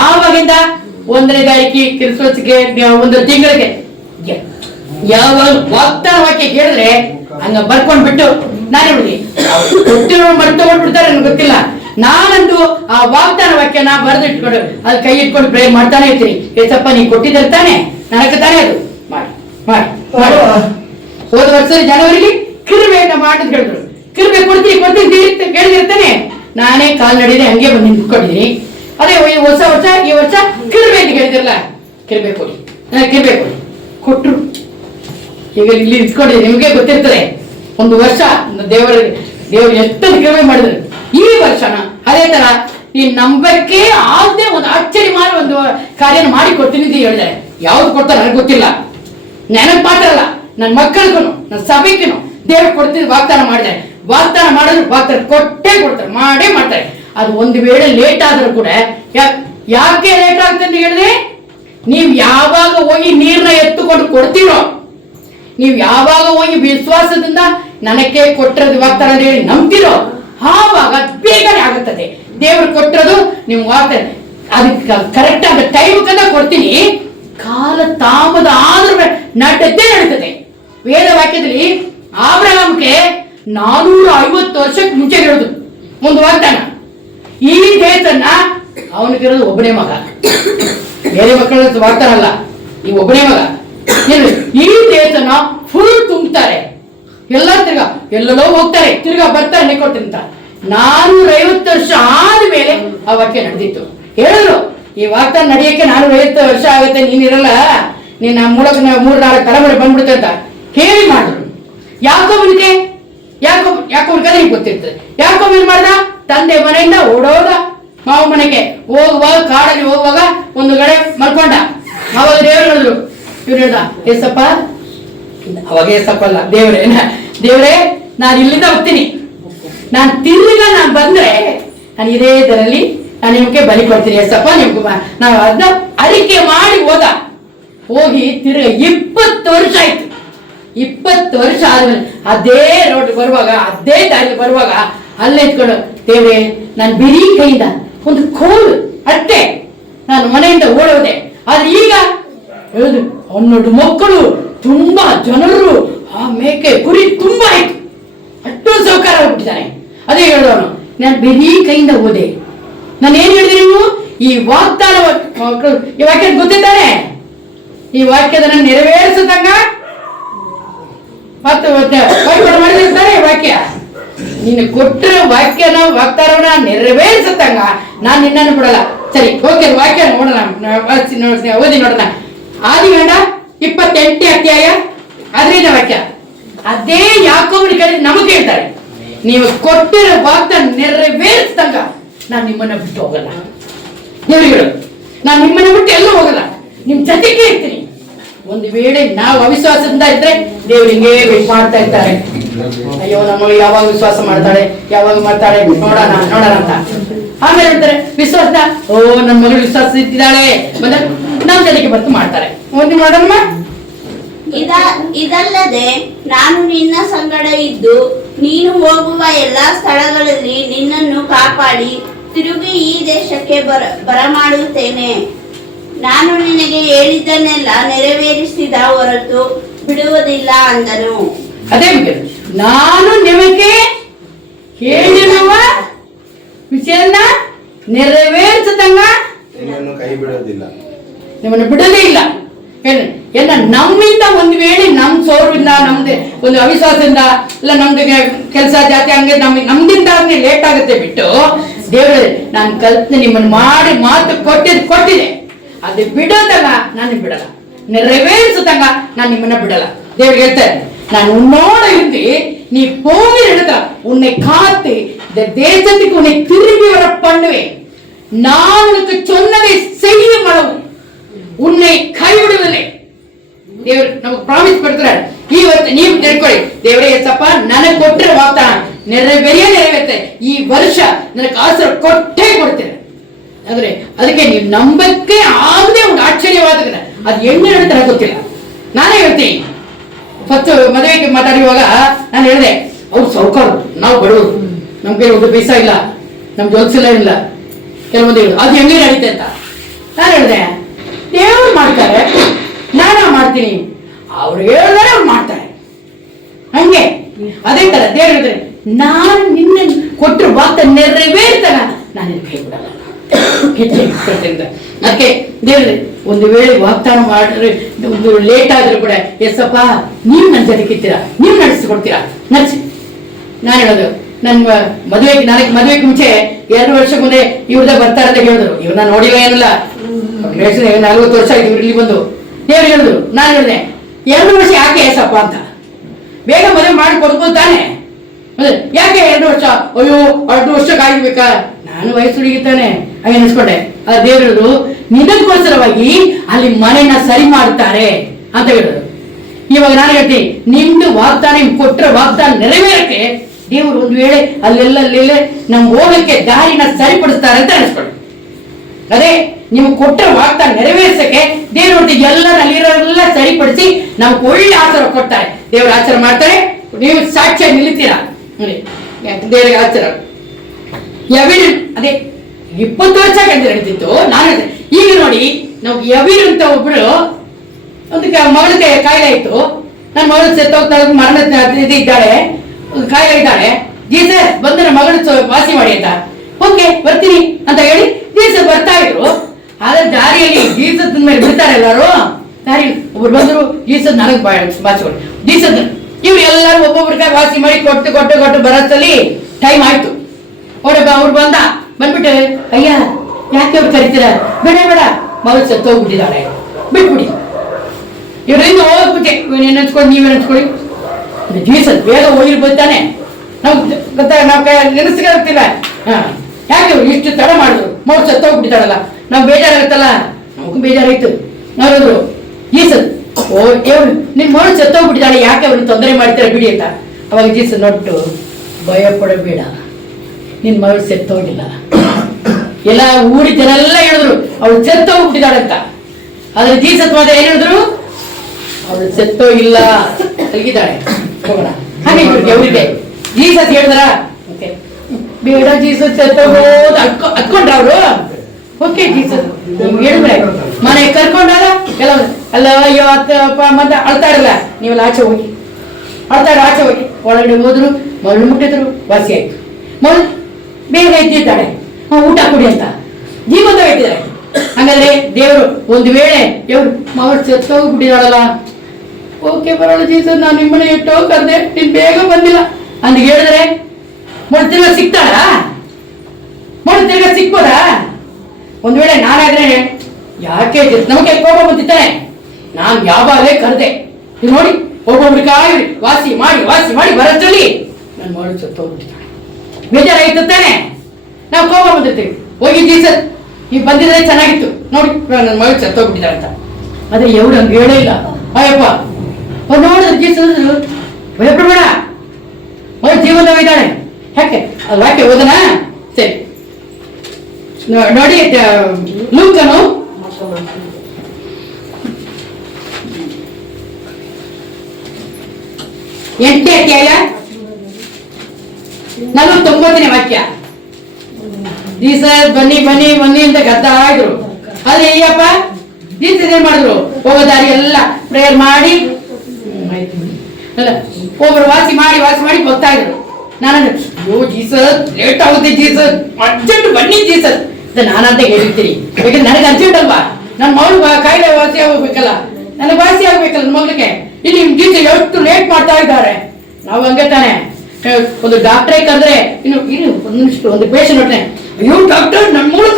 ಆವಾಗಿಂದ 1ನೇ ತಾರೀಕಿ ಕ್ರಿಸ್ಮಸ್ಗೆ 1 ತಿಂಗಳಿಗೆ ಯಾವಾಗ ವಾಗ್ದಾನ ವಾಕ್ಯ ಕೇಳಿದ್ರೆ ಹಂಗ ಬರ್ಕೊಂಡ್ಬಿಟ್ಟು ನಾನು ಹೇಳಿದೆ ಕೊಟ್ಟಿರೋ ಮರ್ತೊಂಡ್ಬಿಡ್ತಾರೆ ನನ್ಗೆ ಗೊತ್ತಿಲ್ಲ. ನಾನಂದು ಆ ವಾಗ್ದಾನ ವಾಕ್ಯನ ಬರೆದು ಇಟ್ಕೊಂಡು ಅದು ಕೈ ಇಟ್ಕೊಂಡು ಪ್ರೇರ್ ಮಾಡ್ತಾನೆ ಇರ್ತೀನಿ. ಏಸಪ್ಪ ನೀ ಕೊಟ್ಟಿದ್ದರೆ ತಾನೆ, ನನಗೆ ತಾನೇ ಅದು ಮಾಡಿ ಮಾಡಿ ಮಾಡಿ. ಹೋದ ವರ್ಷ ಜನವರಿಗೆ ಕಿರುಬೆಯನ್ನ ಮಾಡಿದ್ ಹೇಳಿದ್ರು, ಕಿರುಬೆ ಕೊಡ್ತೀನಿ ಕೇಳಿದಿರ್ತಾನೆ. ನಾನೇ ಕಾಲ್ನಡಿದೆ ಹಂಗೆ ಬಂದು ನಿಂತ್ಕೊಂಡಿದ್ದೀನಿ. ಅದೇ ಈ ವರ್ಷ ಕಿರುಬೆ ಅಂತ ಹೇಳಿದಿರಲ್ಲ, ಕಿರುಬೆ ಕೊಡಿ, ಕಿರುಬೆ ಕೊಡಿ ಕೊಟ್ರು. ಈಗ ಇಲ್ಲಿ ಇಟ್ಕೊಂಡಿದ್ದೀನಿ, ನಿಮ್ಗೆ ಗೊತ್ತಿರ್ತದೆ. 1 ವರ್ಷ ದೇವರು ಎಷ್ಟೊಂದು ಕಿರುಬೆ ಮಾಡಿದ್ರು. ಈ ವರ್ಷನ ಅದೇ ತರ ಈ ನಂಬಕ್ಕೆ ಆಗದೆ ಒಂದು ಆಶ್ಚರ್ಯ ಮಾಡಿ ಒಂದು ಕಾರ್ಯ ಮಾಡಿ ಕೊಡ್ತೀನಿ ಅಂತ ಹೇಳಿದೆ. ಯಾವ್ದು ಕೊಡ್ತಾರೆ ನನಗೆ ಗೊತ್ತಿಲ್ಲ, ನನಗೆ ಮಾತ್ರ ಅಲ್ಲ, ನನ್ನ ಮಕ್ಕಳಿಗೂ ನನ್ನ ಸಭೆಗೂ ದೇವ್ರು ಕೊಡ್ತಿದ್ದು ವಾಗ್ದಾನ ಮಾಡಿದ್ದಾರೆ. ವಾಗ್ದಾನ ಮಾಡಿದ್ರು ವಾಗ್ದಾನ ಕೊಟ್ಟೇ ಕೊಡ್ತಾರೆ, ಮಾಡೇ ಮಾಡ್ತಾರೆ. ಅದು ಒಂದು ವೇಳೆ ಲೇಟ್ ಆದ್ರೂ ಕೂಡ ಯಾಕೆ ಲೇಟ್ ಆಗ್ತದೆ ಹೇಳಿದ್ರೆ, ನೀವು ಯಾವಾಗ ಹೋಗಿ ನೀರ್ನ ಎತ್ತುಕೊಂಡು ಕೊಡ್ತೀರೋ, ನೀವು ಯಾವಾಗ ಹೋಗಿ ವಿಶ್ವಾಸದಿಂದ ನನಗೆ ಕೊಟ್ಟಿರೋದು ವಾಗ್ದಾನ ಹೇಳಿ ನಂಬ್ತಿರೋ, ಆವಾಗ ಬೇಗನೆ ಆಗುತ್ತದೆ. ದೇವ್ರು ಕೊಟ್ಟಿರೋದು ನಿಮ್ಗೆ ವಾಗ್ದಾನ ಅದಕ್ಕೆ ಕರೆಕ್ಟ್ ಆದ ಟೈಮ್ ಕದ ಕೊಡ್ತೀನಿ. ಕಾಲ ತಾಮದ ಆದ್ರೂ ನಡತೆ ನಡೀತದೆ. ವೇದ ವಾಕ್ಯದಲ್ಲಿ ಆಬ್ರಹಾಮ್ಗೆ 450 ವರ್ಷಕ್ಕೆ ಮುಂಚೆ ಹೇಳುದು ಒಂದು ವಾಗ್ದಾನ. ಈ ದೇಶನ್ನ ಅವನಿಗಿರೋದು ಒಬ್ಬನೇ ಮಗ, ಬೇರೆ ಮಕ್ಕಳ ವಾಗ್ದಾನ ಅಲ್ಲ, ಈ ಒಬ್ಬನೇ ಮಗ. ಈ ದೇಶನ ಫುಲ್ ತುಂಬ್ತಾರೆ, ಎಲ್ಲ ತಿರ್ಗಾ ಎಲ್ಲೆಲ್ಲೋ ಹೋಗ್ತಾರೆ, ತಿರ್ಗಾ ಬರ್ತಾರೆ ನೆಕ್ಕೊಡ್ತಿಂತ. 450 ವರ್ಷ ಆದ್ಮೇಲೆ ಆ ವಾಕ್ಯ ನಡೆದಿತ್ತು. ಹೇಳಿದ್ರು ಈ ವಾಗ್ದಾನ ನಡೆಯಕ್ಕೆ 450 ವರ್ಷ ಆಗುತ್ತೆ, ನೀನಿರಲ್ಲ, ನೀನ್ ನಮ್ಮ ಮೂಲಕ 3-4 ತಲೆಮಾರಿ ಬಂದ್ಬಿಡುತ್ತೆ ಅಂತ ಹೇಳಿ ಮಾಡಿದ್ರು. ಯಾಕೋಬನಿಗೆ ಕதை ಗೊತ್ತಿರ್ತದೆ. ಯಾಕೋಬ ಏನ್ ಮಾಡ್ದ, ತಂದೆ ಮನೆಯಿಂದ ಓಡೋದ ಮಾವ ಮನೆಗೆ ಹೋಗುವಾಗ, ಕಾಡಲ್ಲಿ ಹೋಗುವಾಗ ಒಂದು ಕಡೆ ಮಲ್ಕೊಂಡ. ಅವಾಗ ದೇವ್ರು ಹೇಳಿದ್ರು, ಇವ್ರು ಹೇಳ್ದ ಏಸಪ್ಪ, ಅವಾಗ ಏಸಪ್ಪ ಅಲ್ಲ ದೇವ್ರೇ ನಾನು ಇಲ್ಲಿಂದ ಹೋಗ್ತೀನಿ, ನಾನು ತಿರುಗ ಬಂದ್ರೆ ನಾನು ಇದೇ ಇದರಲ್ಲಿ ನಾನು ನಿಮ್ಗೆ ಬಲಿ ಕೊಡ್ತೀನಿ ಏಸಪ್ಪ. ನಿಮ್ಗೆ ನಾವು ಅದನ್ನ ಅರಿಕೆ ಮಾಡಿ ಹೋಗಿ ತಿರುಗ 20 ವರ್ಷ ಆಯ್ತು. 20 ವರ್ಷ ಆದ್ಮೇಲೆ ಅದೇ ರೋಡ್ ಬರುವಾಗ, ಅದೇ ದಾರಿ ಬರುವಾಗ ಅಲ್ಲೇ ಇಟ್ಕೊಂಡು, ದೇವ್ರೆ ನಾನು ಬಿರಿ ಕೈಯಿಂದ ಒಂದು ಕೋಲು ಅಷ್ಟೇ ನಾನು ಮನೆಯಿಂದ ಓಡೋದೆ. ಆದ್ರೆ ಈಗ ಹೇಳುದು 12 ಮಕ್ಕಳು, ತುಂಬಾ ಜನರು, ಆ ಮೇಕೆ ಕುರಿ ತುಂಬಾ ಆಯ್ತು, ಅಷ್ಟೊಂದು ಸೌಕಾರ ಹೋಗ್ಬಿಟ್ಟಿದ್ದಾನೆ. ಅದೇ ಹೇಳೋನು, ನಾನು ಬಿರಿ ಕೈಯಿಂದ ಹೋದೆ. ನಾನು ಏನ್ ಹೇಳಿದೆ, ನೀವು ಈ ವಾಗ್ದಾನ ಈ ವಾಕ್ಯ ಗೊತ್ತಿದ್ದಾನೆ, ಈ ವಾಕ್ಯದ ನೆರವೇರಿಸದಂಗ ಮತ್ತೆ ಮಾಡಿದಿರ್ತಾನೆ ವಾಕ್ಯ. ನೀನು ಕೊಟ್ಟಿರೋ ವಾಕ್ಯನ ವಾಗ್ದಾನವನ್ನ ನೆರವೇರಿಸತಂಗ ನಾನು ನಿನ್ನನ್ನು ಬಿಡಲ್ಲ. ಸರಿ, ಓಕೆ, ವಾಕ್ಯ ನೋಡೋಣ, ಓದಿ ನೋಡೋಣ. ಆದಿಕಾಂಡ 28ನೇ ಅಧ್ಯಾಯ 15ನೇ ವಾಕ್ಯ. ಅದೇ ಯಾಕೋಬನ ಕಡೆ ನಮಗೆ ಹೇಳ್ತಾರೆ, ನೀವು ಕೊಟ್ಟಿರೋ ವಾಗ್ದಾನ ನೆರವೇರಿಸತಂಗ ನಾನು ನಿಮ್ಮನ್ನ ಬಿಟ್ಟು ಹೋಗಲ್ಲ. ದೇವರಿಗಳು, ನಾನು ನಿಮ್ಮನ್ನ ಬಿಟ್ಟು ಎಲ್ಲೂ ಹೋಗಲ್ಲ, ನಿಮ್ ಜೊತೆಗೆ ಇರ್ತೀನಿ. ಒಂದು ವೇಳೆ ನಾವು ಅವಿಶ್ವಾಸದಿಂದ ಇದ್ರೆ ದೇವ್ರು ಹಿಂಗೇ ವೇಟ್ ಮಾಡ್ತಾ ಇರ್ತಾರೆ. ಅಯ್ಯೋ ನಮ್ಮ ಮಗಳು ಯಾವಾಗ ವಿಶ್ವಾಸ ಮಾಡ್ತಾಳೆ, ಯಾವಾಗ ಮಾಡ್ತಾಳೆ, ನೋಡೋಣ ಅಂತ. ಆಮೇಲೆ ಹೇಳ್ತಾರೆ ವಿಶ್ವಾಸ, ಓ ನನ್ನ ಮಗಳು ವಿಶ್ವಾಸ ಇಟ್ಟಿದ್ದಾಳೆ, ನಮ್ಮ ಜೊತೆಗೆ ಬಂದು ಮಾಡ್ತಾರೆ. ಒಂದು ಮಾಡೋಣ. ಇದಲ್ಲದೆ ನಾನು ನಿನ್ನ ಸಂಗಡ ಇದ್ದು ನೀನು ಹೋಗುವ ಎಲ್ಲಾ ಸ್ಥಳಗಳಲ್ಲಿ ನಿನ್ನನ್ನು ಕಾಪಾಡಿ ತಿರುಗಿ ಈ ದೇಶಕ್ಕೆ ಬರಮಾಡುತ್ತೇನೆ. ನಾನು ನಿನಗೆ ಹೇಳಿದ್ದನ್ನೆಲ್ಲ ನೆರವೇರಿಸಿದ ಹೊರತು ಬಿಡುವುದಿಲ್ಲ ಅಂದನು. ಅದೇ ನಾನು ನಿಮಗೆ ಹೇಳಿರುವ ವಿಷಯನ ನೆರವೇರಿಸದಂಗ ನಿಮ್ಮನ್ನು ಕೈ ಬಿಡೋದಿಲ್ಲ, ನಿಮ್ಮನ್ನು ಬಿಡೋದೇ ಇಲ್ಲ. ಎಲ್ಲ ನಮ್ಮಿಂದ ಒಂದು ವೇಳೆ ನಮ್ ಸೋರ್ವಿಂದ, ನಮ್ದು ಒಂದು ಅವಿಶ್ವಾಸದಿಂದ, ಇಲ್ಲ ನಮ್ದು ಕೆಲಸ ಜಾತಿ ಹಂಗೆ ನಮ್ದಿಂದ ಲೇಟ್ ಆಗುತ್ತೆ ಬಿಟ್ಟು, ದೇವ್ರ ನಾನು ಕಲ್ಪನೆ ನಿಮ್ಮನ್ನು ಮಾಡಿ ಮಾತು ಕೊಟ್ಟಿದೆ, ಅದು ಬಿಡೋದಾಗ ನಾನು ಬಿಡಲ್ಲ, ನೆರವೇರಿಸದಂಗ ನಾನು ನಿಮ್ಮನ್ನ ಬಿಡಲ್ಲ. ದೇವ್ರಿಗೆ ಹೇಳ್ತಾರೆ, நான் உன்னோட இருந்து நீ போகிற இடத்துல உன்னை காத்து இந்த தேசத்துக்கு உன்னை திரும்பி வர பண்ணுவேன். நான் உனக்கு சொன்னதை செய்யும் அளவு உன்னை கைவிடுவதில்லை. ದೇವರು ನಮಗೆ ಪ್ರಾಮಿಸ್ ಮಾಡ್ತಾರೆ. ಇವತ್ತು ನೀವು ತಿಳ್ಕೊಳ್ಳಿ, ದೇವರೇ ಯೇಸಪ್ಪ ನನಗೆ ಕೊಟ್ಟಿರೋ ವಾಗ್ದಾನ ನೆರವೇರುತ್ತೆ. ಈ ವರ್ಷ ನನಗೆ ಆಸರೆ ಕೊಟ್ಟೇ ಕೊಡ್ತೇನೆ. ಆದ್ರೆ ಅದಕ್ಕೆ ನೀವು ನಂಬಕ್ಕೆ ಆಗದೆ ಒಂದು ಆಶ್ಚರ್ಯವಾದ ಅದು ಹೆಣ್ಣು ಹೇಳ್ತಾರೆ ಗೊತ್ತಿಲ್ಲ. ನಾನೇ ಹೇಳ್ತೀನಿ, ಫಸ್ಟ್ ಮದುವೆಗೆ ಮಾತಾಡುವಾಗ ನಾನು ಹೇಳಿದೆ, ಅವ್ರು ಸೌಕರ್ಯ ನಾವು ಬಡವರು, ನಮ್ ಕೈ ಒಂದು ಪೈಸಾ ಇಲ್ಲ, ನಮ್ ಜೋಲ್ಸಿಲ್ಲ ಇಲ್ಲ. ಕೆಲವೊಂದು ಹೇಳುದು ಅದು ಹೆಂಗೆ ನಡೀತೆ ಅಂತ. ನಾನು ಹೇಳಿದೆ ದೇವ್ರು ಮಾಡ್ತಾರೆ, ನಾನು ಮಾಡ್ತೀನಿ, ಅವ್ರು ಹೇಳಿದ್ರೆ ಅವ್ರು ಮಾಡ್ತಾರೆ. ಹಂಗೆ ಅದೇ ತರ ದೇವ್ರು ಹೇಳಿದ್ರೆ ನಾನು ನಿನ್ನ ಕೊಟ್ಟರು ವಾಗ್ದ ನೆರವೇರ್ತಾನ, ನಾನು ಕೈ ಬಿಡಲ್ಲ. ಅದಕ್ಕೆ ದೇವ್ರೆ ಒಂದು ವೇಳೆ ವಾಗ್ದಾನ ಮಾಡಿದ್ರೆ ಒಂದು ಲೇಟ್ ಆದ್ರೂ ಕೂಡ ಎಸ್ಸಪ್ಪ ನೀವು ನನ್ನ ಜೊತೆಗಿರ್ತೀರಾ, ನೀವು ನಡೆಸ್ಕೊಡ್ತೀರಾ, ನಡೆಸಿ. ನಾನು ಹೇಳೋದು ನನ್ನ ನನಗೆ ಮದುವೆಗೆ ಮುಂಚೆ 2 ವರ್ಷ ಮುಂದೆ ಇವ್ರದ ಬರ್ತಾರೆ ಅಂತ ಹೇಳಿದ್ರು. ಇವ್ರನ್ನ ನೋಡಿಲ್ಲ ಏನಿಲ್ಲ, 40 ವರ್ಷ ಆಯ್ತು ಇವ್ರು ಇಲ್ಲಿ ಬಂದು. ದೇವ್ರು ಹೇಳಿದ್ರು, ನಾನು ಹೇಳಿದೆ 2 ವರ್ಷ ಯಾಕೆ ಎಸಪ್ಪ ಅಂತ, ಬೇಗ ಮದುವೆ ಮಾಡಿ ಕೊಡ್ಬೋದು ತಾನೆ, ಯಾಕೆ 2 ವರ್ಷ? ಅಯ್ಯೋ 2 ವರ್ಷ ಕಾಯ್ಬೇಕಾ, ನಾನು ವಯಸ್ಸು ಹುಡುಗಿತಾನೆ ಹಾಗೆ ಅನ್ಸ್ಕೊಂಡೆ. ಆ ದೇವ್ರು ಹೇಳಿದ್ರು ನಿನಗೋಸ್ಕರವಾಗಿ ಅಲ್ಲಿ ಮನೆನ ಸರಿ ಮಾಡ್ತಾರೆ ಅಂತ ಹೇಳಿದ್ರು. ಇವಾಗ ನಾನು ಹೇಳ್ತೀನಿ, ನಿಮ್ದು ವಾಗ್ದಾನ ಕೊಟ್ಟರೆ ವಾಗ್ದಾನ ನೆರವೇರಕ್ಕೆ ದೇವರು ಒಂದು ವೇಳೆ ಅಲ್ಲೆಲ್ಲ ನಮ್ಗೆ ಹೋಗಕ್ಕೆ ದಾರಿನ ಸರಿಪಡಿಸ್ತಾರೆ ಅಂತ ಅನಿಸ್ಕೊಳ್ಳಿ. ಅದೇ ನಿಮ್ಗೆ ಕೊಟ್ಟರೆ ವಾಗ್ದಾನ ನೆರವೇರಿಸಕ್ಕೆ ದೇವರು ಎಲ್ಲರಲ್ಲಿರೋರೆಲ್ಲ ಸರಿಪಡಿಸಿ ನಮ್ಗೆ ಒಳ್ಳೆ ಆಚಾರ ಕೊಡ್ತಾರೆ. ದೇವರ ಆಚಾರ ಮಾಡ್ತಾರೆ, ನೀವು ಸಾಕ್ಷಿಯಾಗಿ ನಿಲ್ತೀರಾ ದೇವರಿಗೆ ಆಚಾರ. ಅದೇ 20 ವರ್ಷ ಕಂಡು ನಡೀತಿತ್ತು. ನಾನು ಈಗ ನೋಡಿ ನಾವು ಯವೀರ್ ಅಂತ ಒಬ್ರು ಒಂದು ಮಗಳಿಗೆ ಕಾಯಿಲೆ ಆಯ್ತು. ನನ್ನ ಮಗಳು ಸೆತ್ತೋಗ್ತಾ ಮರಣ ಇದ್ದಾಳೆ, ಕಾಯಿಲೆ ಇದ್ದಾಳೆ. ಜೀಸಸ್ ಬಂದು ನನ್ನ ಮಗಳು ವಾಸಿ ಮಾಡಿ ಅಂತ, ಓಕೆ ಬರ್ತೀನಿ ಅಂತ ಹೇಳಿ ಜೀಸಸ್ ಬರ್ತಾ ಇದ್ರು. ಆದ್ರೆ ದಾರಿಯಲ್ಲಿ ಜೀಸಸ್ ಮೇಲೆ ಬಿಡ್ತಾರೆ ಎಲ್ಲಾರು. ದಾರಿ ಒಬ್ರು ಬಂದ್ರು, ಜೀಸಸ್ ನನಗೆ ಬಾಚಿಕೊಂಡು ಜೀಸಸ್ ಇವ್ರು ಎಲ್ಲರೂ ಒಬ್ಬೊಬ್ರಿಗೆ ವಾಸಿ ಮಾಡಿ ಕೊಟ್ಟು ಬರೋಷ್ಟಲ್ಲಿ ಟೈಮ್ ಆಯ್ತು. ಅವ್ರು ಬಂದ್ಬಿಟ್ಟು ಅಯ್ಯ ಯಾಕೆ ಅವ್ರು ಕರಿತೀರ, ಬೇಡ ಮಗಳು ಸತ್ತೋಗ್ಬಿಟ್ಟಿದ್ದಾಳೆ ಬಿಟ್ಬಿಡಿ, ಇವ್ರಿಂದ ಹೋಗ್ಬಿಟ್ಟೆ ನೆನೆಸ್ಕೊಂಡು ನೀವೇ ನೆನೆಸ್ಕೊಳ್ಳಿ. ಜೀಸಸ್ ಬೇಗ ಹೋಗಿರ್ಬೋದಾನೆ, ನಾವು ನೆನೆಸ್ಕೊಳ್ತಿಲ್ಲ. ಯಾಕೆ ಇಷ್ಟು ತಡ ಮಾಡಿದ್ರು, ಮಗಳು ಸತ್ತೋಗ್ಬಿಟ್ಟಿದ್ದಾಳಲ್ಲ, ನಾವು ಬೇಜಾರಾಗುತ್ತಲ್ಲ, ನಮಗೂ ಬೇಜಾರಾಯ್ತು. ನೋಡಿದ್ರು ಜೀಸಸ್ ನಿನ್ ಮಗಳು ಸತ್ತೋಗ್ಬಿಟ್ಟಿದ್ದಾಳೆ, ಯಾಕೆ ಅವ್ರನ್ನ ತೊಂದರೆ ಮಾಡ್ತಾರೆ ಬಿಡಿ ಅಂತ. ಅವಾಗ ಜೀಸಸ್ ನೋಡ್ಬಿಟ್ಟು ಭಯ ಪಡಬೇಡ, ನಿನ್ ಮಗಳು ಸತ್ತೋಗಿಲ್ಲ. ಎಲ್ಲ ಊರಿ ಜನ ಎಲ್ಲ ಹೇಳಿದ್ರು ಅವಳು ಸತ್ತೋಗ್ಬಿಟ್ಟಿದ್ದಾಳೆ ಅಂತ. ಆದ್ರೆ ಜೀಸಸ್ ಮಾತ್ರ ಏನ್ ಹೇಳಿದ್ರು, ಅವಳು ಸತ್ತೋಗಿಲ್ಲ, ಅಲ್ಲಿದ್ದಾಳೆ, ಹೋಗೋಣ. ಹಾಗೆ ಅವರಿಗೆ ಜೀಸಸ್ ಹೇಳಿದ್ರ ಬೇಡ ಜೀಸಸ್ ಸತ್ತೋಗೋದು ಹತ್ಕೊಂಡ್ರ ಅವರು. ಓಕೆ ಜೀಸಸ್ ಹೇಳಿದ್ರೆ ಮನೆ ಕರ್ಕೊಂಡಾಗ ಅಲ್ಲ ಅಯ್ಯೋ ಅಪ್ಪ ಮತ್ತೆ ಅಳ್ತಾ ಇರಲ್ಲ, ನೀವೆಲ್ಲ ಆಚೆ ಹೋಗಿ ಆಚೆ ಹೋಗಿ ಒಳಗಡೆ ಹೋದ್ರು, ಮರಳು ಮುಟ್ಟಿದ್ರು, ವಾಸಿ ಆಯ್ತು. ಮಗಳು ಬೇಗ ಎದ್ದಿದ್ದಾಳೆ, ಊಟ ಕೊಡಿ ಅಂತ ಜೀವಂತ ಇಟ್ಟಿದ್ದಾರೆ. ಹಾಗಾದ್ರೆ ದೇವರು ಒಂದು ವೇಳೆ ದೇವ್ರು ಮಗಳು ಸತ್ತೋಗ್ಬಿಟ್ಟಿದ್ದಾಳಲ್ಲ, ಓಕೆ ಬರೋಣ ಜೀಸಸ್, ನಾನು ನಿಮ್ಮನೆ ಎಷ್ಟೋ ಕರ್ದೆ, ನೀನ್ ಬೇಗ ಬಂದಿಲ್ಲ ಅಂತ ಹೇಳಿದ್ರೆ ಮಗಳು ತಿರ್ಗ ಸಿಗ್ತಾಳ? ಮಗಳು ತಿರ್ಗ ಸಿಕ್ಬೋದಾ? ಒಂದ್ ವೇಳೆ ನಾನಾದ್ರೆ ಯಾಕೆ ನಮಗೆ ಕೋಪ ಬಂದಿತ್ತಾನೆ, ನಾನು ಯಾವಾಗಲೇ ಕರೆದೆ, ನೋಡಿ ಒಬ್ಬೊಬ್ರಿಗಾಗಿ ವಾಸಿ ಮಾಡಿ ಬರೋದ್ರಲ್ಲಿ ನನ್ನ ಮಗಳು ಸತ್ತೋಗ್ಬಿಟ್ಟಿದ್ದಾಳೆ, ಬೇಜಾರಾಗಿತ್ತು ತಾನೆ, ನಾವು ಕೋಪ ಬಂದಿರ್ತೀವಿ. ಹೋಗಿ ಜೀಸಸ್ ಈಗ ಬಂದಿದ್ರೆ ಚೆನ್ನಾಗಿತ್ತು, ನೋಡಿ ನನ್ನ ಮಗಳು ಸತ್ತೋಗ್ಬಿಟ್ಟಿದ್ದಾಳೆ ಅಂತ. ಆದ್ರೆ ಎವ್ರು ಹಂಗೆ ಹೇಳೇ ಇಲ್ಲ. ಅಯ್ಯಪ್ಪ ನೋಡಿದ್ರೆ ಜೀಸಸ್ ಭಯಪಡಬೇಡ, ಮಗಳು ಜೀವನವಿದ್ದಾಳೆ. ಯಾಕೆ ಅದು ವಾಕ್ಯ ಓದನ ಸರಿ ನೋಡಿ. ಲೂಕನು 8ನೇ ಅಧ್ಯಾಯ 49ನೇ ವಾಕ್ಯ. ಜೀಸಸ್ ಬನ್ನಿ ಅಂತ ಗದ್ದ ಇದ್ರು. ಆದ್ರೆ ಅಯ್ಯಪ್ಪ ಜೀಸಸ್ ಏನ್ ಮಾಡಿದ್ರು, ಹೋಗೋ ದಾರಿ ಎಲ್ಲ ಪ್ರೇಯರ್ ಮಾಡಿ ಅಲ್ಲ ಒಬ್ರು ವಾಸಿ ಮಾಡಿ ಹೋಗ್ತಾ ಇದ್ರು. ನಾನು ಜೀಸಸ್ ಲೇಟ್ ಆಗುತ್ತೆ, ಜೀಸಸ್ ಅರ್ಜೆಂಟ್ ಬನ್ನಿ ಜೀಸಸ್ ನಾನಂತ ಹೇಳ್ತೀನಿ. ಯಾಕಂದ್ರೆ ನನಗೆ ಅರ್ಜೆಂಟ್ ಅಲ್ವಾ, ನನ್ನ ಮಗಳು ಕಾಯಿಲೆ ವಾಸಿ ಆಗ್ಬೇಕಲ್ಲ, ನನಗೆ ವಾಸಿ ಆಗ್ಬೇಕಲ್ಲ ನನ್ನ ಮಗಳಿಗೆ. ಇಲ್ಲಿ ಜೀಸಸ್ ಎಷ್ಟು ಲೇಟ್ ಮಾಡ್ತಾ ಇದ್ದಾರೆ. ನಾವು ಹಂಗೆ ತಾನೆ, ಒಂದು ಡಾಕ್ಟ್ರೇ ಕರೆದ್ರೆ ಒಂದು ಪೇಷಂಟ್ ಹೊಟ್ಟೆ, ಅಯ್ಯೋ ಡಾಕ್ಟರ್ ನನ್ನ ಮಗಳು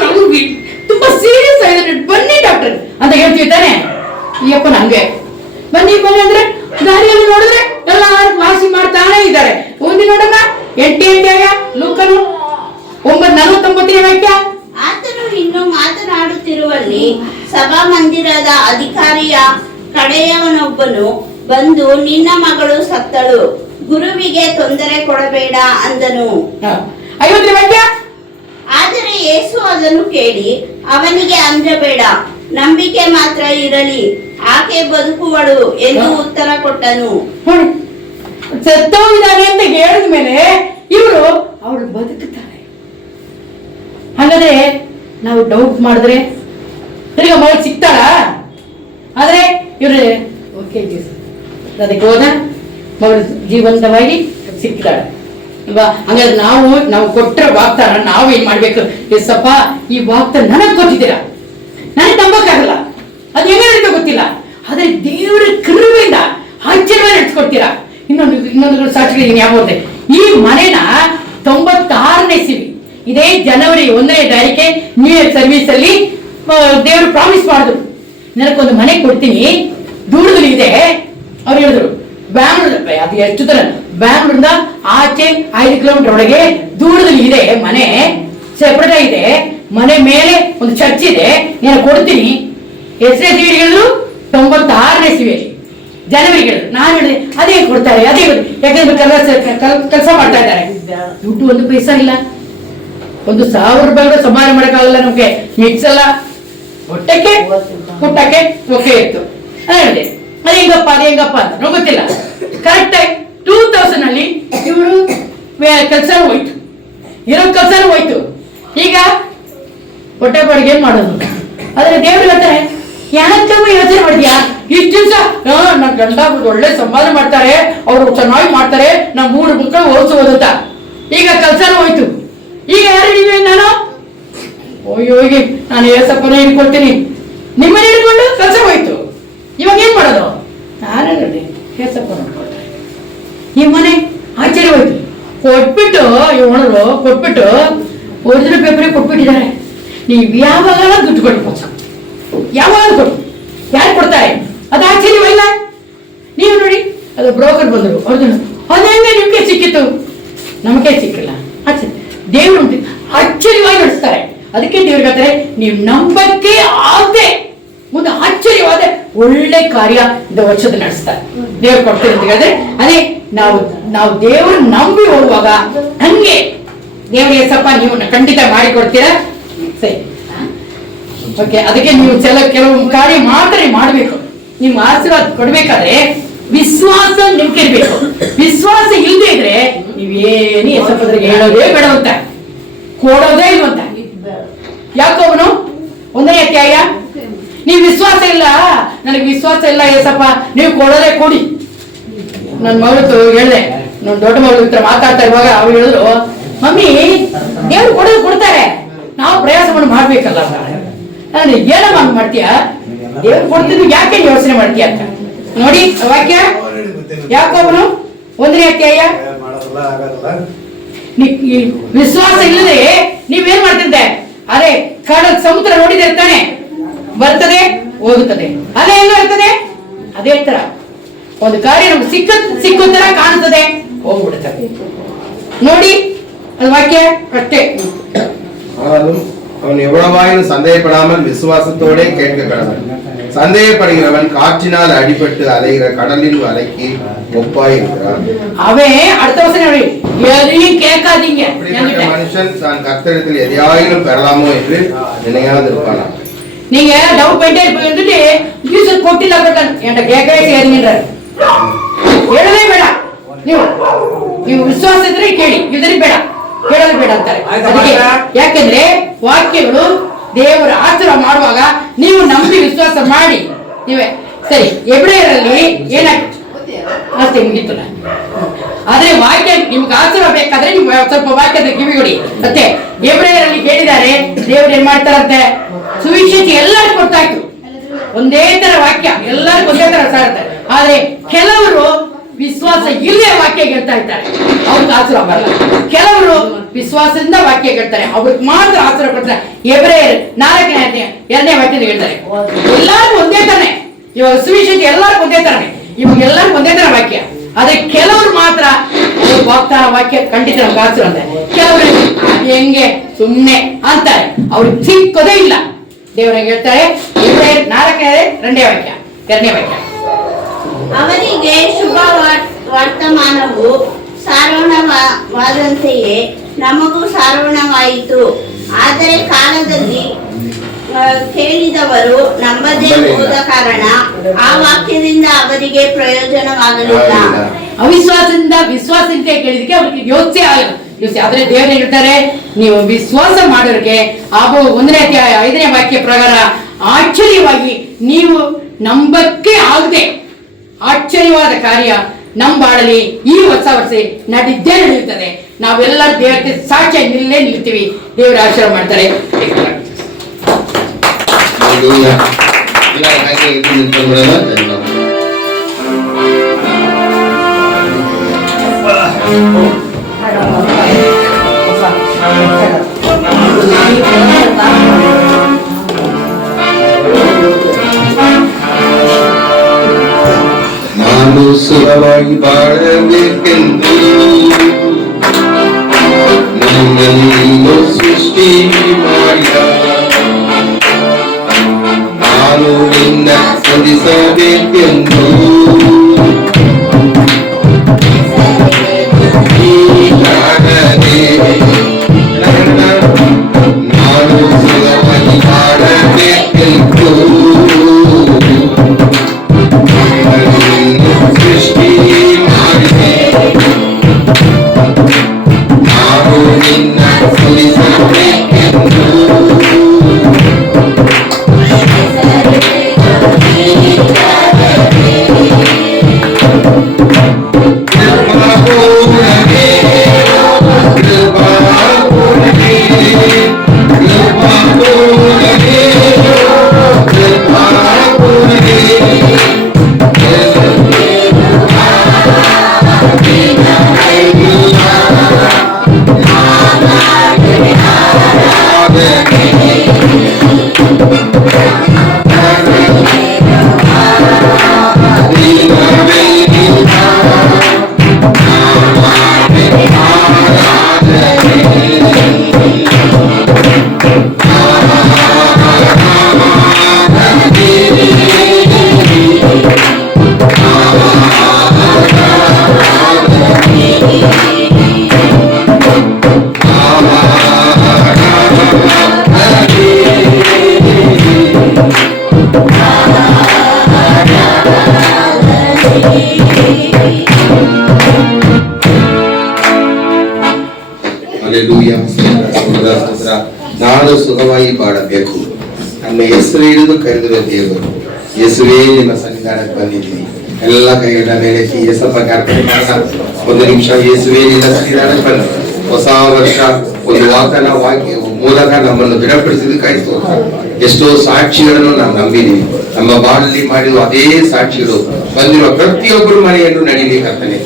ತುಂಬಾ ಸೀರಿಯಸ್ ಆಗಿದೆ, ಬನ್ನಿ ಡಾಕ್ಟರ್ ಅಂತ ಹೇಳ್ತೀವಿ ತಾನೆ. ಅಯ್ಯಪ್ಪ ನಂಗೆ ಬನ್ನಿ ಅಂದ್ರೆ ದಾರಿಯಲ್ಲಿ ನೋಡಿದ್ರೆ ಎಲ್ಲ ವಾಸಿ ಮಾಡ್ತಾನೆ ಇದ್ದಾರೆ. ಓದಿ ನೋಡೋಣ 8ನೇ ಅಧ್ಯಾಯ ಲೂಕನು 9:49ನೇ ವಾಕ್ಯ. ಆತನು ಇನ್ನು ಮಾತನಾಡುತ್ತಿರುವಲ್ಲಿ ಸಭಾ ಮಂದಿರದ ಅಧಿಕಾರಿಯ ಕಡೆಯವನೊಬ್ಬನು ಬಂದು, ನಿನ್ನ ಮಗಳು ಸತ್ತಳು, ಗುರುವಿಗೆ ತೊಂದರೆ ಕೊಡಬೇಡ ಅಂದನು. 50ನೇ ವಾಕ್ಯ. ಆದರೆ ಯೇಸು ಅದನ್ನು ಕೇಳಿ ಅವನಿಗೆ ಅಂಜಬೇಡ, ನಂಬಿಕೆ ಮಾತ್ರ ಇರಲಿ, ಆಕೆ ಬದುಕುವಳು ಎಂದು ಉತ್ತರ ಕೊಟ್ಟನು. ಸತ್ತೋಗಿದ್ದಾನೆ ಅಂತ ಹೇಳಿದ ಮೇಲೆ ಇವರು ಅವಳು ಬದುಕುತ್ತಾಳೆ. ಹಾಗಾದ್ರೆ ನಾವು ಡೌಟ್ ಮಾಡಿದ್ರೆ ತಿರ್ಗ ಮಗಳು ಸಿಗ್ತಾಳ? ಆದ್ರೆ ಇವ್ರೆ ಓಕೆ ಅದಕ್ಕೆ ಹೋದ ಮಗಳು ಜೀವಂತವಾಗಿ ಸಿಗ್ತಾಳೆ ಅಲ್ವಾ? ಹಾಗಾದ್ರೆ ನಾವು ಕೊಟ್ಟರೆ ವಾಗ್ದಾನ ನಾವು ಏನ್ ಮಾಡ್ಬೇಕು? ಎಸಪ್ಪ, ಈ ವಾಗ್ದಾನ ನನಗ್ ಕೊಟ್ಟಿದ್ದೀರಾ, ನನಗೆ ನಂಬಕ್ಕಾಗಲ್ಲ, ಅದು ಹೆಂಗ ನಡೀತಾ ಗೊತ್ತಿಲ್ಲ, ಆದ್ರೆ ದೇವರ ಕೃಪೆಯಿಂದ ಆಶ್ಚರ್ಯವಾಗಿ ನಡೆಸ್ಕೊಡ್ತೀರಾ. ಇನ್ನೊಂದು ಸಾಕ್ಷಿ ಯಾವ ಈ ಮನೆನ 96ನೇ ಇಸವಿ ಇದೇ ಜನವರಿ 1ನೇ ತಾರೀಕೆ ನ್ಯೂ ಇಯರ್ ಸರ್ವಿಸ್ ಅಲ್ಲಿ ದೇವರು ಪ್ರಾಮಿಸ್ ಮಾಡಿದ್ರು, ನನಗೊಂದು ಮನೆ ಕೊಡ್ತೀನಿ, ದೂರದಲ್ಲಿ ಇದೆ. ಅವ್ರು ಹೇಳಿದ್ರು ಬ್ಯಾಂಗ್ಳೂರ್, ಅದು ಎಷ್ಟು ದೂರ, ಬ್ಯಾಂಗ್ಳೂರಿಂದ ಆಚೆ 5 ಕಿಲೋಮೀಟರ್ ಒಳಗೆ ದೂರದಲ್ಲಿ ಇದೆ ಮನೆ, ಸೆಪರೇಟ್ ಇದೆ. ಮನೆ ಮೇಲೆ ಒಂದು ಚರ್ಚ್ ಇದೆ, ನಾನು ಕೊಡ್ತೀನಿ. ಎಷ್ಟನೇ ಇಸವಿ ಹೇಳಿದ್ರು? 96ನೇ ಇಸವಿಯಲ್ಲಿ ಜನವರಿ ಹೇಳಿದ್ರು. ನಾನು ಹೇಳಿದೆ ಅದೇ ಕೊಡ್ತಾರೆ, ಅದೇ ಯಾಕಂದ್ರೆ ಕೆಲಸ ಮಾಡ್ತಾ ಇದ್ದಾರೆ, ದುಡ್ಡು ಒಂದು ಪೈಸಾ ಇಲ್ಲ, 1,000 ರೂಪಾಯಿ ಸಮಾನ ಮಾಡಕ್ಕಾಗಲ್ಲ ನಮ್ಗೆ, ಮಿಕ್ಸ್ ಎಲ್ಲ ಹೊಟ್ಟಕ್ಕೆ ಪುಟ್ಟಕ್ಕೆ ಓಕೆ ಇತ್ತು. ಹೇಳಿದೆ ಅದೇ ಹೆಂಗಪ್ಪ ಅಂತ ನಮ್ಗೆ ಗೊತ್ತಿಲ್ಲ. ಕರೆಕ್ಟ್ ಆಗಿ 2000 ಅಲ್ಲಿ ಇವರು ಕೆಲಸ ಹೋಯ್ತು, ಇರೋ ಕೆಲಸ ಹೋಯ್ತು. ಈಗ ಹೊಟ್ಟೆ ಬಾಡಿಗೆ ಏನ್ ಮಾಡೋದು? ಆದ್ರೆ ದೇವ್ರು ಹೇಳ್ತಾರೆ, ಯಾಕಮ್ಮ ಯೋಚನೆ ಮಾಡಿದ್ಯಾ? ಇಷ್ಟು ದಿವಸ ನನ್ನ ಗಂಡ ಒಳ್ಳೆ ಸಂಪಾದನೆ ಮಾಡ್ತಾರೆ, ಅವ್ರು ಚೆನ್ನಾಗಿ ಮಾಡ್ತಾರೆ, ನಮ್ಮ 3 ಮಕ್ಕಳು ಓದಿಸೋದು ಅಂತ. ಈಗ ಕೆಲಸನೂ ಹೋಯ್ತು, ಈಗ ಯಾರು ನೀವೇ? ನಾನು ಹೋಗಿ ನಾನು ಏಸಪ್ಪನೇ ಹಿಡ್ಕೊಳ್ತೀನಿ, ನಿಮ್ಮನೆ ಹಿಡ್ಕೊಂಡು ಕೆಲಸ ಹೋಯ್ತು. ಇವಾಗ ಏನ್ ಮಾಡೋದು? ನಾನೇ ನೋಡಿ ಏಸಪ್ಪ ನೋಡ್ಕೊಳ್ತಾರೆ. ಈ ಮನೆ ಆಶ್ಚರ್ಯ ಹೋಯ್ತು. ಕೊಟ್ಬಿಟ್ಟು ಓನರು ಕೊಟ್ಬಿಟ್ಟು ಒರಿಜಿನಲ್ ಪೇಪರೇ ಕೊಟ್ಬಿಟ್ಟಿದ್ದಾರೆ. ನೀವು ಯಾವಾಗ ದುಡ್ಡು ಕೊಡ್ಬೋದು, ಯಾವಾಗ ಕೊಡು, ಯಾರು ಕೊಡ್ತಾರೆ? ಅದು ಆಶ್ಚರ್ಯವಲ್ಲ? ನೀವು ನೋಡಿ, ಅದು ಬ್ರೋಕರ್ ಬಂದರು, ಒರಿಜಿನಲ್ ಅದೇಂಗೆ ನಿಮ್ಗೆ ಸಿಕ್ಕಿತ್ತು, ನಮಗೆ ಸಿಕ್ಕಿಲ್ಲ. ಆಶ್ಚರ್ಯ, ದೇವರು ಆಶ್ಚರ್ಯವಾಗಿ ನಡೆಸ್ತಾರೆ. ಅದಕ್ಕೆ ದೇವ್ರು ಹೇಳ್ತಾರೆ, ನೀವು ನಂಬಕ್ಕೆ ಆಗದೆ ಒಂದು ಆಶ್ಚರ್ಯವಾದ ಒಳ್ಳೆ ಕಾರ್ಯ இந்த ವರ್ಷದಲ್ಲಿ ನಡೆಸ್ತಾರೆ, ದೇವ್ರು ಕೊಡ್ತಾರೆ ಅಂತ ಹೇಳಿದ್ರೆ. ಅದೇ ನಾವು ದೇವ್ರು ನಂಬಿ ಹೋಗುವಾಗ ಹಂಗೆ ದೇವ್ರಿಗೆ ಸ್ವಲ್ಪ ನೀವು ಖಂಡಿತ ಮಾಡಿ ಕೊಡ್ತೀರಾ? ಸರಿ, ಓಕೆ. ಅದಕ್ಕೆ ನೀವು ಕೆಲವು ಕಾರ್ಯ ಮಾತ್ರ ಮಾಡಬೇಕು. ನಿಮ್ಮ ಆಶೀರ್ವಾದ ಕೊಡ್ಬೇಕಾದ್ರೆ ವಿಶ್ವಾಸ ನಿಮ್ಗೆ ಇರ್ಬೇಕು. ವಿಶ್ವಾಸ ಇಲ್ಲದೆ ಇದ್ರೆ ನೀವೇನು ಯೇಸಪ್ಪನಿಗೆ ಹೇಳೋದೇ ಬೇಡವಂತ, ಕೊಡೋದೇ ಇಲ್ವಂತ. ಯಾಕೋವನು 1ನೇ ಅಧ್ಯಾಯ, ನೀವು ವಿಶ್ವಾಸ ಇಲ್ಲ, ನನಗೆ ವಿಶ್ವಾಸ ಇಲ್ಲ ಏಸಪ್ಪ, ನೀವು ಕೊಡೋದೇ ಕೊಡಿ. ನನ್ನ ಮಗಳು ಹೇಳಿದೆ, ನನ್ನ ದೊಡ್ಡ ಮಗಳು ಹತ್ರ ಮಾತಾಡ್ತಾ ಇರುವಾಗ ಅವ್ರು ಹೇಳಿದ್ರು, ಮಮ್ಮಿ ದೇವ್ರು ಕೊಡೋದು ಕೊಡ್ತಾರೆ, ನಾವು ಪ್ರಯಾಸವನ್ನು ಮಾಡ್ಬೇಕಲ್ಲ. ನಾನು ಏನಮ್ಮ ಮಾಡ್ತೀಯ? ದೇವ್ರು ಕೊಡ್ತಿದ್ದು ಯಾಕೆ ಯೋಚನೆ ಮಾಡ್ತೀಯ ಅಂತ ನೋಡಿ ವಾಕ್ಯ. ಯಾಕೋವನು 1ನೇ ಅಧ್ಯಾಯ, ವಿಶ್ವಾಸ ಇಲ್ಲದೆ ನೀವೇನ್ ಮಾಡ್ತಿದ್ದೆ? ಅರೆ ಕಡಲ್ ಸಮುದ್ರ ನೋಡಿದ್ರೆ ತಾನೆ, ಬರ್ತದೆ ಹೋಗುತ್ತದೆ, ಅದೇ ಎಲ್ಲ ಇರ್ತದೆ. ಅದೇ ತರ ಒಂದು ಕಾರ್ಯ ನಮ್ಗೆ ಸಿಕ್ಕೋ ತರ ಕಾಣುತ್ತದೆ, ಹೋಗ್ಬಿಡುತ್ತದೆ. ನೋಡಿ அது வாக்கிய கட்டு. ஆனாலும் அவன் எவ்வளவாயினும் சந்தேகப்படாமல் விசுவாசத்தோட கேட்க கடவன். சந்தேகப்படுகிறவன் காற்றினால் அடிபட்டு அலைகிற கடலின் அலைக்கு ஒப்பாயிருக்கிறான். அவன் அடுத்த வசனம் எதையும் கேட்காதீங்க. மனுஷன் தான் கர்த்தரிடத்தில் எதையாயிலும் பெறலாமோ என்று நினையாது இருப்பானா. நீங்க டவுட் பண்ணிட்டே இருப்பீங்க, ஜீசஸ் கொட்டில என்கிட்ட கேட்கவே செய்யாதீங்கன்றார். ಹೇಳவே ಬೇಡ, ನೀವು ವಿಶ್ವಾಸ ಇದ್ರೆ ಕೇಳಿ, ಇದ್ರೆ ಬೇಡ, ಕೇಳಲು ಬೇಡ ಅಂತಾರೆ. ಅದಕ್ಕೆ ಯಾಕೆಂದ್ರೆ ವಾಕ್ಯಗಳು ದೇವರ ಆಚರಣೆ ಮಾಡುವಾಗ ನೀವು ನಂಬಿ ವಿಶ್ವಾಸ ಮಾಡಿ ನೀವೇ ಸರಿ. ಎಬ್ರಿಯರಲ್ಲಿ ಏನಾಗ್ತದೆ ಅಷ್ಟೇ ಮುಗಿತಲ್ಲ. ಆದ್ರೆ ವಾಕ್ಯ ನಿಮ್ಗೆ ಆಚರಣೆ ಬೇಕಾದ್ರೆ ನೀವು ಸ್ವಲ್ಪ ವಾಕ್ಯದ ಕಿವಿಗೊಡಿ. ಮತ್ತೆ ಎಬ್ರಿಯರಲ್ಲಿ ಕೇಳಿದ್ದಾರೆ, ದೇವರು ಏನ್ ಮಾಡ್ತಾರಂತೆ, ಸುವಿಶೇಷ ಎಲ್ಲರಿಗೂ ಗೊತ್ತಾಯ್ತು, ಒಂದೇ ತರ ವಾಕ್ಯ ಎಲ್ಲರಿಗೂ ಒಂದೇ ತರ ಸಾರ್ತಾರೆ. ಆದ್ರೆ ಕೆಲವರು ವಿಶ್ವಾಸ ಇಲ್ಲದೆ ವಾಕ್ಯ ಹೇಳ್ತಾ ಇರ್ತಾರೆ, ಅವ್ರಿಗೆ ಆಸರ ಬರಲ್ಲ. ಕೆಲವರು ವಿಶ್ವಾಸದಿಂದ ವಾಕ್ಯ ಹೇಳ್ತಾರೆ, ಅವ್ರಿಗೆ ಮಾತ್ರ ಆಸರ ಕೊಡ್ತಾರೆ. ಎಬ್ರಿಯರ್ 4ನೇ ಅಧ್ಯಾಯ 2ನೇ ವಾಕ್ಯದಲ್ಲಿ ಹೇಳ್ತಾರೆ, ಎಲ್ಲರಿಗೂ ಒಂದೇ ತಾನೆ. ಇವಾಗ ಸುವಿಶೇಷ ಎಲ್ಲರಿಗೂ ಒಂದೇ ತರನೇ, ಇವಾಗ ಎಲ್ಲರಿಗೂ ಒಂದೇ ತರ ವಾಕ್ಯ. ಆದ್ರೆ ಕೆಲವರು ಮಾತ್ರ ವಾಗ್ದಾನ ವಾಕ್ಯ ಖಂಡಿತ ನಮ್ಗೆ ಆಸರ ಅಂತಾರೆ. ಕೆಲವರು ಹೆಂಗೆ ಸುಮ್ನೆ ಅಂತಾರೆ, ಅವ್ರಿಗೆ ಸಿಕ್ಕೋದೇ ಇಲ್ಲ. ದೇವರಿಗೆ ಹೇಳ್ತಾರೆ ಎಬ್ರಿಯರ್ 4ನೇ 2ನೇ ವಾಕ್ಯ 2ನೇ ವಾಕ್ಯ, ಅವರಿಗೆ ಶುಭ ವರ್ತಮಾನವು ಸಾರೋಣವಾದಂತೆಯೇ ನಮಗೂ ಸಾರೋಣವಾಯಿತು. ಆದರೆ ಕಾಲದಲ್ಲಿ ಕೇಳಿದವರು ನಂಬದೇ ಹೋದ ಕಾರಣ ಆ ವಾಕ್ಯದಿಂದ ಅವರಿಗೆ ಪ್ರಯೋಜನವಾಗಲಿಲ್ಲ. ಅವಿಶ್ವಾಸದಿಂದ ವಿಶ್ವಾಸದಿಂದ ಕೇಳಿದಕ್ಕೆ ಅವ್ರಿಗೆ ಯೋಚನೆ ಆಗಲ್ಲ. ಆದ್ರೆ ದೇವರು ಹೇಳ್ತಾರೆ, ನೀವು ವಿಶ್ವಾಸ ಮಾಡೋರಿಗೆ ಹಾಗೂ 1ನೇ ಅಧ್ಯಾಯ 5ನೇ ವಾಕ್ಯ ಪ್ರಕಾರ ಆಶ್ಚರ್ಯವಾಗಿ ನೀವು ನಂಬಕ್ಕೆ ಆಗದೆ ಆಶ್ಚರ್ಯವಾದ ಕಾರ್ಯ ನಮ್ಮ ಬಾಳಲ್ಲಿ ಈ ಹೊಸ ವರ್ಷ ನಡೆಯುತ್ತದೆ. ನಾವೆಲ್ಲ ದೇವರಿಗೆ ಸಾಕ್ಷಿಯಾಗಿ ನಿಲ್ತೀವಿ. ದೇವರ ಆಶೀರ್ವಾದ ಮಾಡ್ತಾರೆ. ನಾನು ಸುಖವಾಗಿ ಬಾಳಬೇಕೆಂದು ನನ್ನನ್ನು ಸೃಷ್ಟಿ ಮಾಡಿದ, ನಾನು ನಿನ್ನ ಸ್ತುತಿಸಬೇಕೆಂದು ನಾನು ಸುಖವಾಗಿ ಬಾಳಬೇಕೆಂದು ಸೃಷ್ಟಿ ಮಾಡಿದೆ, ನಾನು ನಿನ್ನ ಸ್ತುತಿಸಬೇಕೆಂದು ನಾನು ಸುಖವಾಗಿ ಬಾಳಬೇಕು. ನನ್ನ ಹೆಸರು ಹಿಡಿದು ಕರೆದಿರೋ ದೇವರು ಯೇಸುವೇ, ನಿಮ್ಮ ಸನ್ನಿಧಾನಕ್ಕೆ ಬಂದಿದ್ದೀನಿ. ಎಲ್ಲ ಕೈಗಳ ಮೇಲೆ ಯೇಸಪ್ಪ ಪ್ರಾರ್ಥನೆ ಮಾಡೋಣ. 1 ನಿಮಿಷ. ಯೇಸುವೇ, ನಿನ್ನ ಸನ್ನಿಧಾನಕ್ಕೆ ಬಂದು ಹೊಸ ವರ್ಷ ಒಂದು ವಾಕ್ಯನ ವಾಕ್ಯ ಮೂಲಕ ನಮ್ಮನ್ನು ದೃಢಪಡಿಸಿದಕ್ಕಾಯ್ತು. ಎಷ್ಟೋ ಸಾಕ್ಷಿಗಳನ್ನು ನಾವು ನಂಬಿದೀವಿ. ನಮ್ಮ ಬಾಳಲ್ಲಿ ಮಾಡಿರುವ ಅದೇ ಸಾಕ್ಷಿಗಳು ಬಂದಿರುವ ಪ್ರತಿಯೊಬ್ಬರು ಮನೆಯನ್ನು ನಡೀಲಿಕ್ಕೆ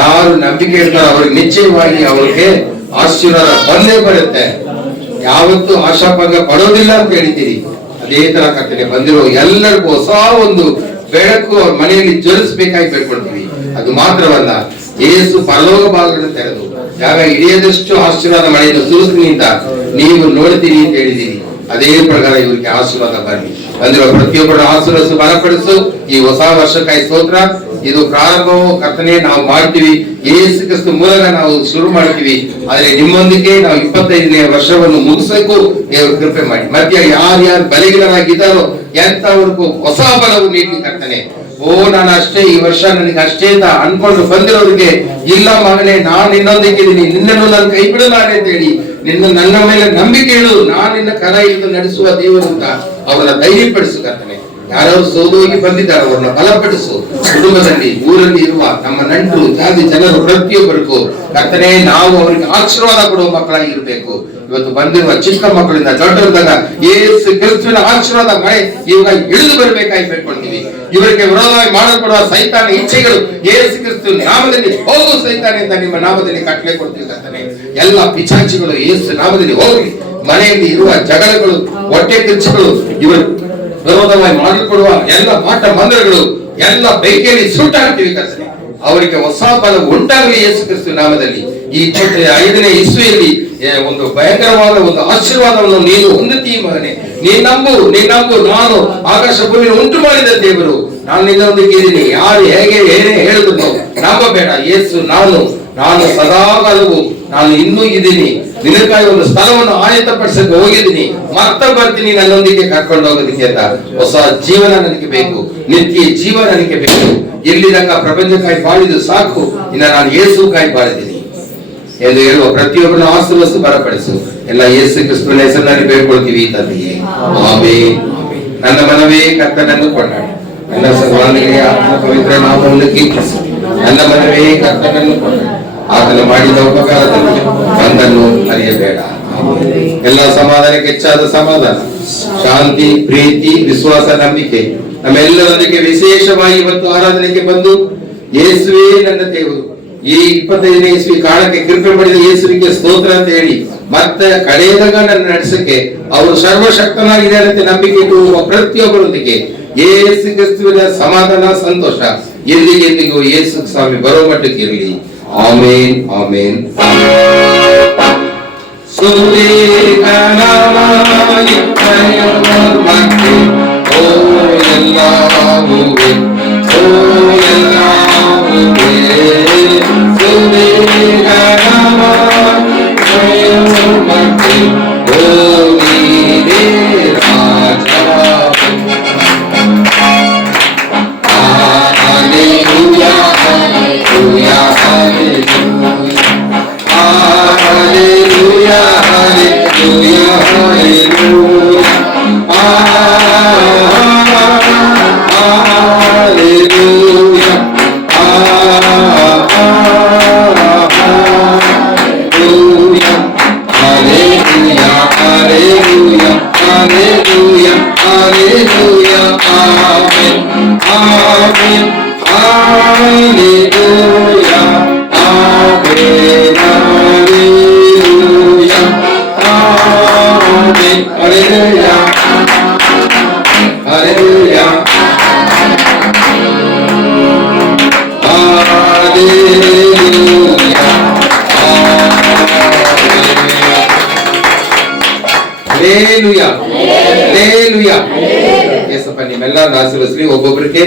ಯಾರು ನಂಬಿಕೆ ಇರ್ತಾರೋ ಅವ್ರಿಗೆ ನಿಶ್ಚಯವಾಗಿ ಅವ್ರಿಗೆ ಆಶೀರ್ವಾದ ಬಂದೇ ಬರುತ್ತೆ. ಯಾವತ್ತೂ ಆಶಾಭಂಗ ಪಡೋದಿಲ್ಲ ಅಂತ ಹೇಳಿದ್ದೀರಿ. ಅದೇ ತರ ಕರ್ತನೆ ಬಂದಿರೋ ಎಲ್ಲರಿಗೂ ಹೊಸ ಒಂದು ಬೆಳಕು ಅವ್ರ ಮನೆಯಲ್ಲಿ ಜ್ವಲಿಸಬೇಕಾಗಿ ಬೇಡ್ಕೊಳ್ತೀವಿ. ಅದು ಮಾತ್ರವಲ್ಲ, ಯೇಸು ಪರಲೋಕ ಭಾಗಗಳನ್ನು ತೆರೆದು ಯಾಗ ಹಿಡಿಯದಷ್ಟು ಆಶೀರ್ವಾದ ಮಾಡಿದ್ದು ಸುರುಸಿನಿಂದ ನೀವು ನೋಡ್ತೀರಿ ಅಂತ ಹೇಳಿದೀನಿ. ಅದೇ ಪ್ರಕಾರ ಇವರಿಗೆ ಆಶೀರ್ವಾದ ಬರಲಿ. ಬಂದಿರೋ ಪ್ರತಿಯೊಬ್ಬರು ಆಶೀರ್ವದಿಸು, ಬಲಪಡಿಸು. ಈ ಹೊಸ ವರ್ಷಕ್ಕಾಗಿ ಸ್ತೋತ್ರ. ಇದು ಪ್ರಾರಂಭವು ಕರ್ತನೆ ನಾವು ಮಾಡ್ತೀವಿ, ಯೇಸು ಕ್ರಿಸ್ತ ಮೂಲಕ ನಾವು ಶುರು ಮಾಡ್ತೀವಿ. ಆದ್ರೆ ನಿಮ್ಮೊಂದಿಗೆ ನಾವು 25ನೇ ವರ್ಷವನ್ನು ಮುಗಿಸಕ್ಕೂ ದೇವರು ಕೃಪೆ ಮಾಡಿ. ಮಧ್ಯ ಯಾರ್ಯಾರು ಬಲಹೀನರಾಗಿದ್ದಾರೋ ಎಂತವ್ರಿಗೂ ಹೊಸ ಬಲವು ನೀಡಿ ಕರ್ತನೆ. ನಾನು ಅಷ್ಟೇ, ಈ ವರ್ಷ ನನಗೆ ಅಷ್ಟೇ ಅಂತ ಅನ್ಕೊಂಡು ಬಂದಿರೋರಿಗೆ, ಇಲ್ಲ ಮಗನೇ ನಾನು ನಿನ್ನೊಂದಿಗೆ ಇದ್ದೀನಿ, ನಿನ್ನನ್ನು ನಾನು ಕೈ ಬಿಡಲಾರೆ ಅಂತ ಹೇಳಿ ನನ್ನ ಮೇಲೆ ನಂಬಿಕೆ ಇಡು, ನಾನು ನಿನ್ನ ಕರ ಹಿಡಿದು ನಡೆಸುವ ದೇವರು ಅಂತ ಅವರನ್ನ ಧೈರ್ಯಪಡಿಸು ಕರ್ತನೆ. ಯಾರು ಸೋಲೋಗಿ ಬಂದಿದ್ದಾರೆ ಅವರನ್ನ ಬಲಪಡಿಸು. ಕುಟುಂಬದಲ್ಲಿ ಊರಲ್ಲಿ ಇರುವ ನಮ್ಮ ನಂಟರು ಜಾತಿ ಜನರು ಪ್ರತಿಯೊಬ್ಬರಿಗೂ ಕರ್ತನೆ ನಾವು ಅವರಿಗೆ ಆಶೀರ್ವಾದ ಕೊಡುವ ಮಕ್ಕಳಾಗಿ ಇರಬೇಕು. ಇವತ್ತು ಬಂದಿರುವ ಚಿಕ್ಕ ಮಕ್ಕಳಿಂದ ದೊಡ್ಡವರಿದ್ದಾಗ ಯೇಸು ಕ್ರಿಸ್ತನ ಆಶೀರ್ವಾದ ಮಳೆ ಇವಾಗ ಇಳಿದು ಬರಬೇಕಾಗಿ ಬೇಡ್ಕೊಳ್ತೀವಿ. ಇವರಿಗೆ ವಿರೋಧವಾಗಿ ಮಾಡಲ್ಪಡುವ ಸೈತಾನ ಇಚ್ಛೆಗಳು ಯೇಸು ಕ್ರಿಸ್ತನ ನಾಮದಲ್ಲಿ ಹೋಗು ಸೈತಾನೆ ಅಂತ ನಿಮ್ಮ ನಾಮದಲ್ಲಿ ಕಟ್ಟಲೆ ಕೊಡ್ತೀವಿ ಕರ್ತನೆ. ಎಲ್ಲ ಪಿಚಾಚಿಗಳು ಯೇಸು ನಾಮದಲ್ಲಿ ಹೋಗಿ. ಮನೆಯಲ್ಲಿ ಇರುವ ಜಗಳಗಳು, ಹೊಟ್ಟೆ ಕಿಚ್ಚುಗಳು, ಇವರು ವಿರೋಧವಾಗಿ ಮಾಡಲ್ಪಡುವ ಎಲ್ಲ ಮಾಟ ಮಂದಿರಗಳು ಎಲ್ಲ ಬೆಂಕಿಯಲ್ಲಿ ಸುಟ್ಟಾಗ್ತೀವಿ ಕರ್ತನೆ. ಅವರಿಗೆ ಹೊಸ ಬಲ ಉಂಟಾಗಲಿ ಯೇಸು ಕ್ರಿಸ್ತ ನಾಮದಲ್ಲಿ. ಈ 25ನೇ ಇಸ್ವಿಯಲ್ಲಿ ಒಂದು ಭಯಂಕರವಾದ ಒಂದು ಆಶೀರ್ವಾದವನ್ನು ನೀನು ಹೊಂದುತ್ತೀ ಮಗನೇ. ನೀನ್ ನಂಬು. ನಾನು ಆಕಾಶ ಭೂಮಿ ಉಂಟು ಮಾಡಿದ ದೇವರು, ನಾನು ನಿನ್ನೊಂದಿಗೆ ಇದ್ದೀನಿ. ಯಾರು ಹೇಗೆ ಏನೇ ಹೇಳಿದ್ರು ನಂಬಬೇಡ. ಯೇಸು ನಾನು ಸದಾಕಾಲವು ನಾನು ಇನ್ನೂ ಇದ್ದೀನಿ. ನಿನಗಾಗಿ ಒಂದು ಸ್ಥಳವನ್ನು ಆಯತ್ತಪಡಿಸಕ್ಕೆ ಹೋಗಿದ್ದೀನಿ, ಮತ್ತೆ ಬರ್ತೀನಿ ನನ್ನೊಂದಿಗೆ ಕರ್ಕೊಂಡು ಹೋಗೋದಕ್ಕೆ ಅಂತ. ಹೊಸ ಜೀವನ ನನಗೆ ಬೇಕು, ನಿತ್ಯ ಜೀವನ ನನಗೆ ಬೇಕು. ಎಲ್ಲಿದಂಗ ಪ್ರಪಂಚಕ್ಕಾಗಿ ಬಾಳಿದು ಸಾಕು, ಇನ್ನ ನಾನು ಯೇಸುಕ್ಕಾಗಿ ಬಾಳಿದ್ದೀನಿ. ಎಂದು ಹೇಳುವ ಪ್ರತಿಯೊಬ್ಬರನ್ನು ಆಶೀರ್ವದಿಸಿ ಬಲಪಡಿಸು. ಎಲ್ಲ ಯೇಸು ಕ್ರಿಸ್ತನ ಹೆಸರಿನಲ್ಲಿ ಬೇಡ್ಕೊಳ್ತೀವಿ ತಂದೆಯೇ, ಆಮೆನ್. ನನ್ನ ಮನವೇ ಕರ್ತನನ್ನು ಕೊಂಡಾಡು, ನನ್ನ ಸರ್ವಾಂಗೀಯ ಆತನ ಪವಿತ್ರ ನಾಮವನ್ನು ಕೀರ್ತಿಸು. ನನ್ನ ಮನವೇ ಕರ್ತನನ್ನು ಕೊಂಡಾಡು, ಆತನ ಮಾಡಿದ ಉಪಕಾರದಲ್ಲಿ ಒಂದನ್ನು ಅರಿಯಬೇಡ. ಎಲ್ಲ ಸಮಾಧಾನಕ್ಕೆ ಹೆಚ್ಚಾದ ಸಮಾಧಾನ, ಶಾಂತಿ, ಪ್ರೀತಿ, ವಿಶ್ವಾಸ, ನಂಬಿಕೆ ನಮ್ಮೆಲ್ಲರೊಂದಿಗೆ ವಿಶೇಷವಾಗಿ ಇವತ್ತು ಆರಾಧನೆಗೆ ಬಂದು ಯೇಸುವೇ ನನ್ನ ದೇವರು, ಈ 25ನೇ ಇಸ್ವಿ ಕಾಲಕ್ಕೆ ಕೃಪೆ ಮಾಡಿದ ಯೇಸುವಿಗೆ ಸ್ತೋತ್ರ ಅಂತ ಹೇಳಿ ಮತ್ತೆ ಕಡೆಯದಾಗ ನನ್ನ ನಡೆಸಕ್ಕೆ ಅವರು ಸರ್ವಶಕ್ತನಾಗಿದ್ದಾರೆ ಅಂತ ನಂಬಿಕೆ ಇಟ್ಟುವ ಪ್ರತಿಯೊಬ್ಬರೊಂದಿಗೆ ಯೇಸು ಕ್ರಿಸ್ತುವಿನ ಸಮಾಧಾನ, ಸಂತೋಷ ಎಂದಿಗೆಂದಿಗೂ ಯೇಸು ಸ್ವಾಮಿ ಬರೋ ಮಟ್ಟಕ್ಕೆ ಇರಲಿ. ಆಮೇನ್, ಆಮೇನ್. ನಿಮ್ಮೆಲ್ಲರನ್ನು ಆಶೀರ್ವದಿಸಲಿ. ಒಬ್ಬೊಬ್ಬರಿಗೆ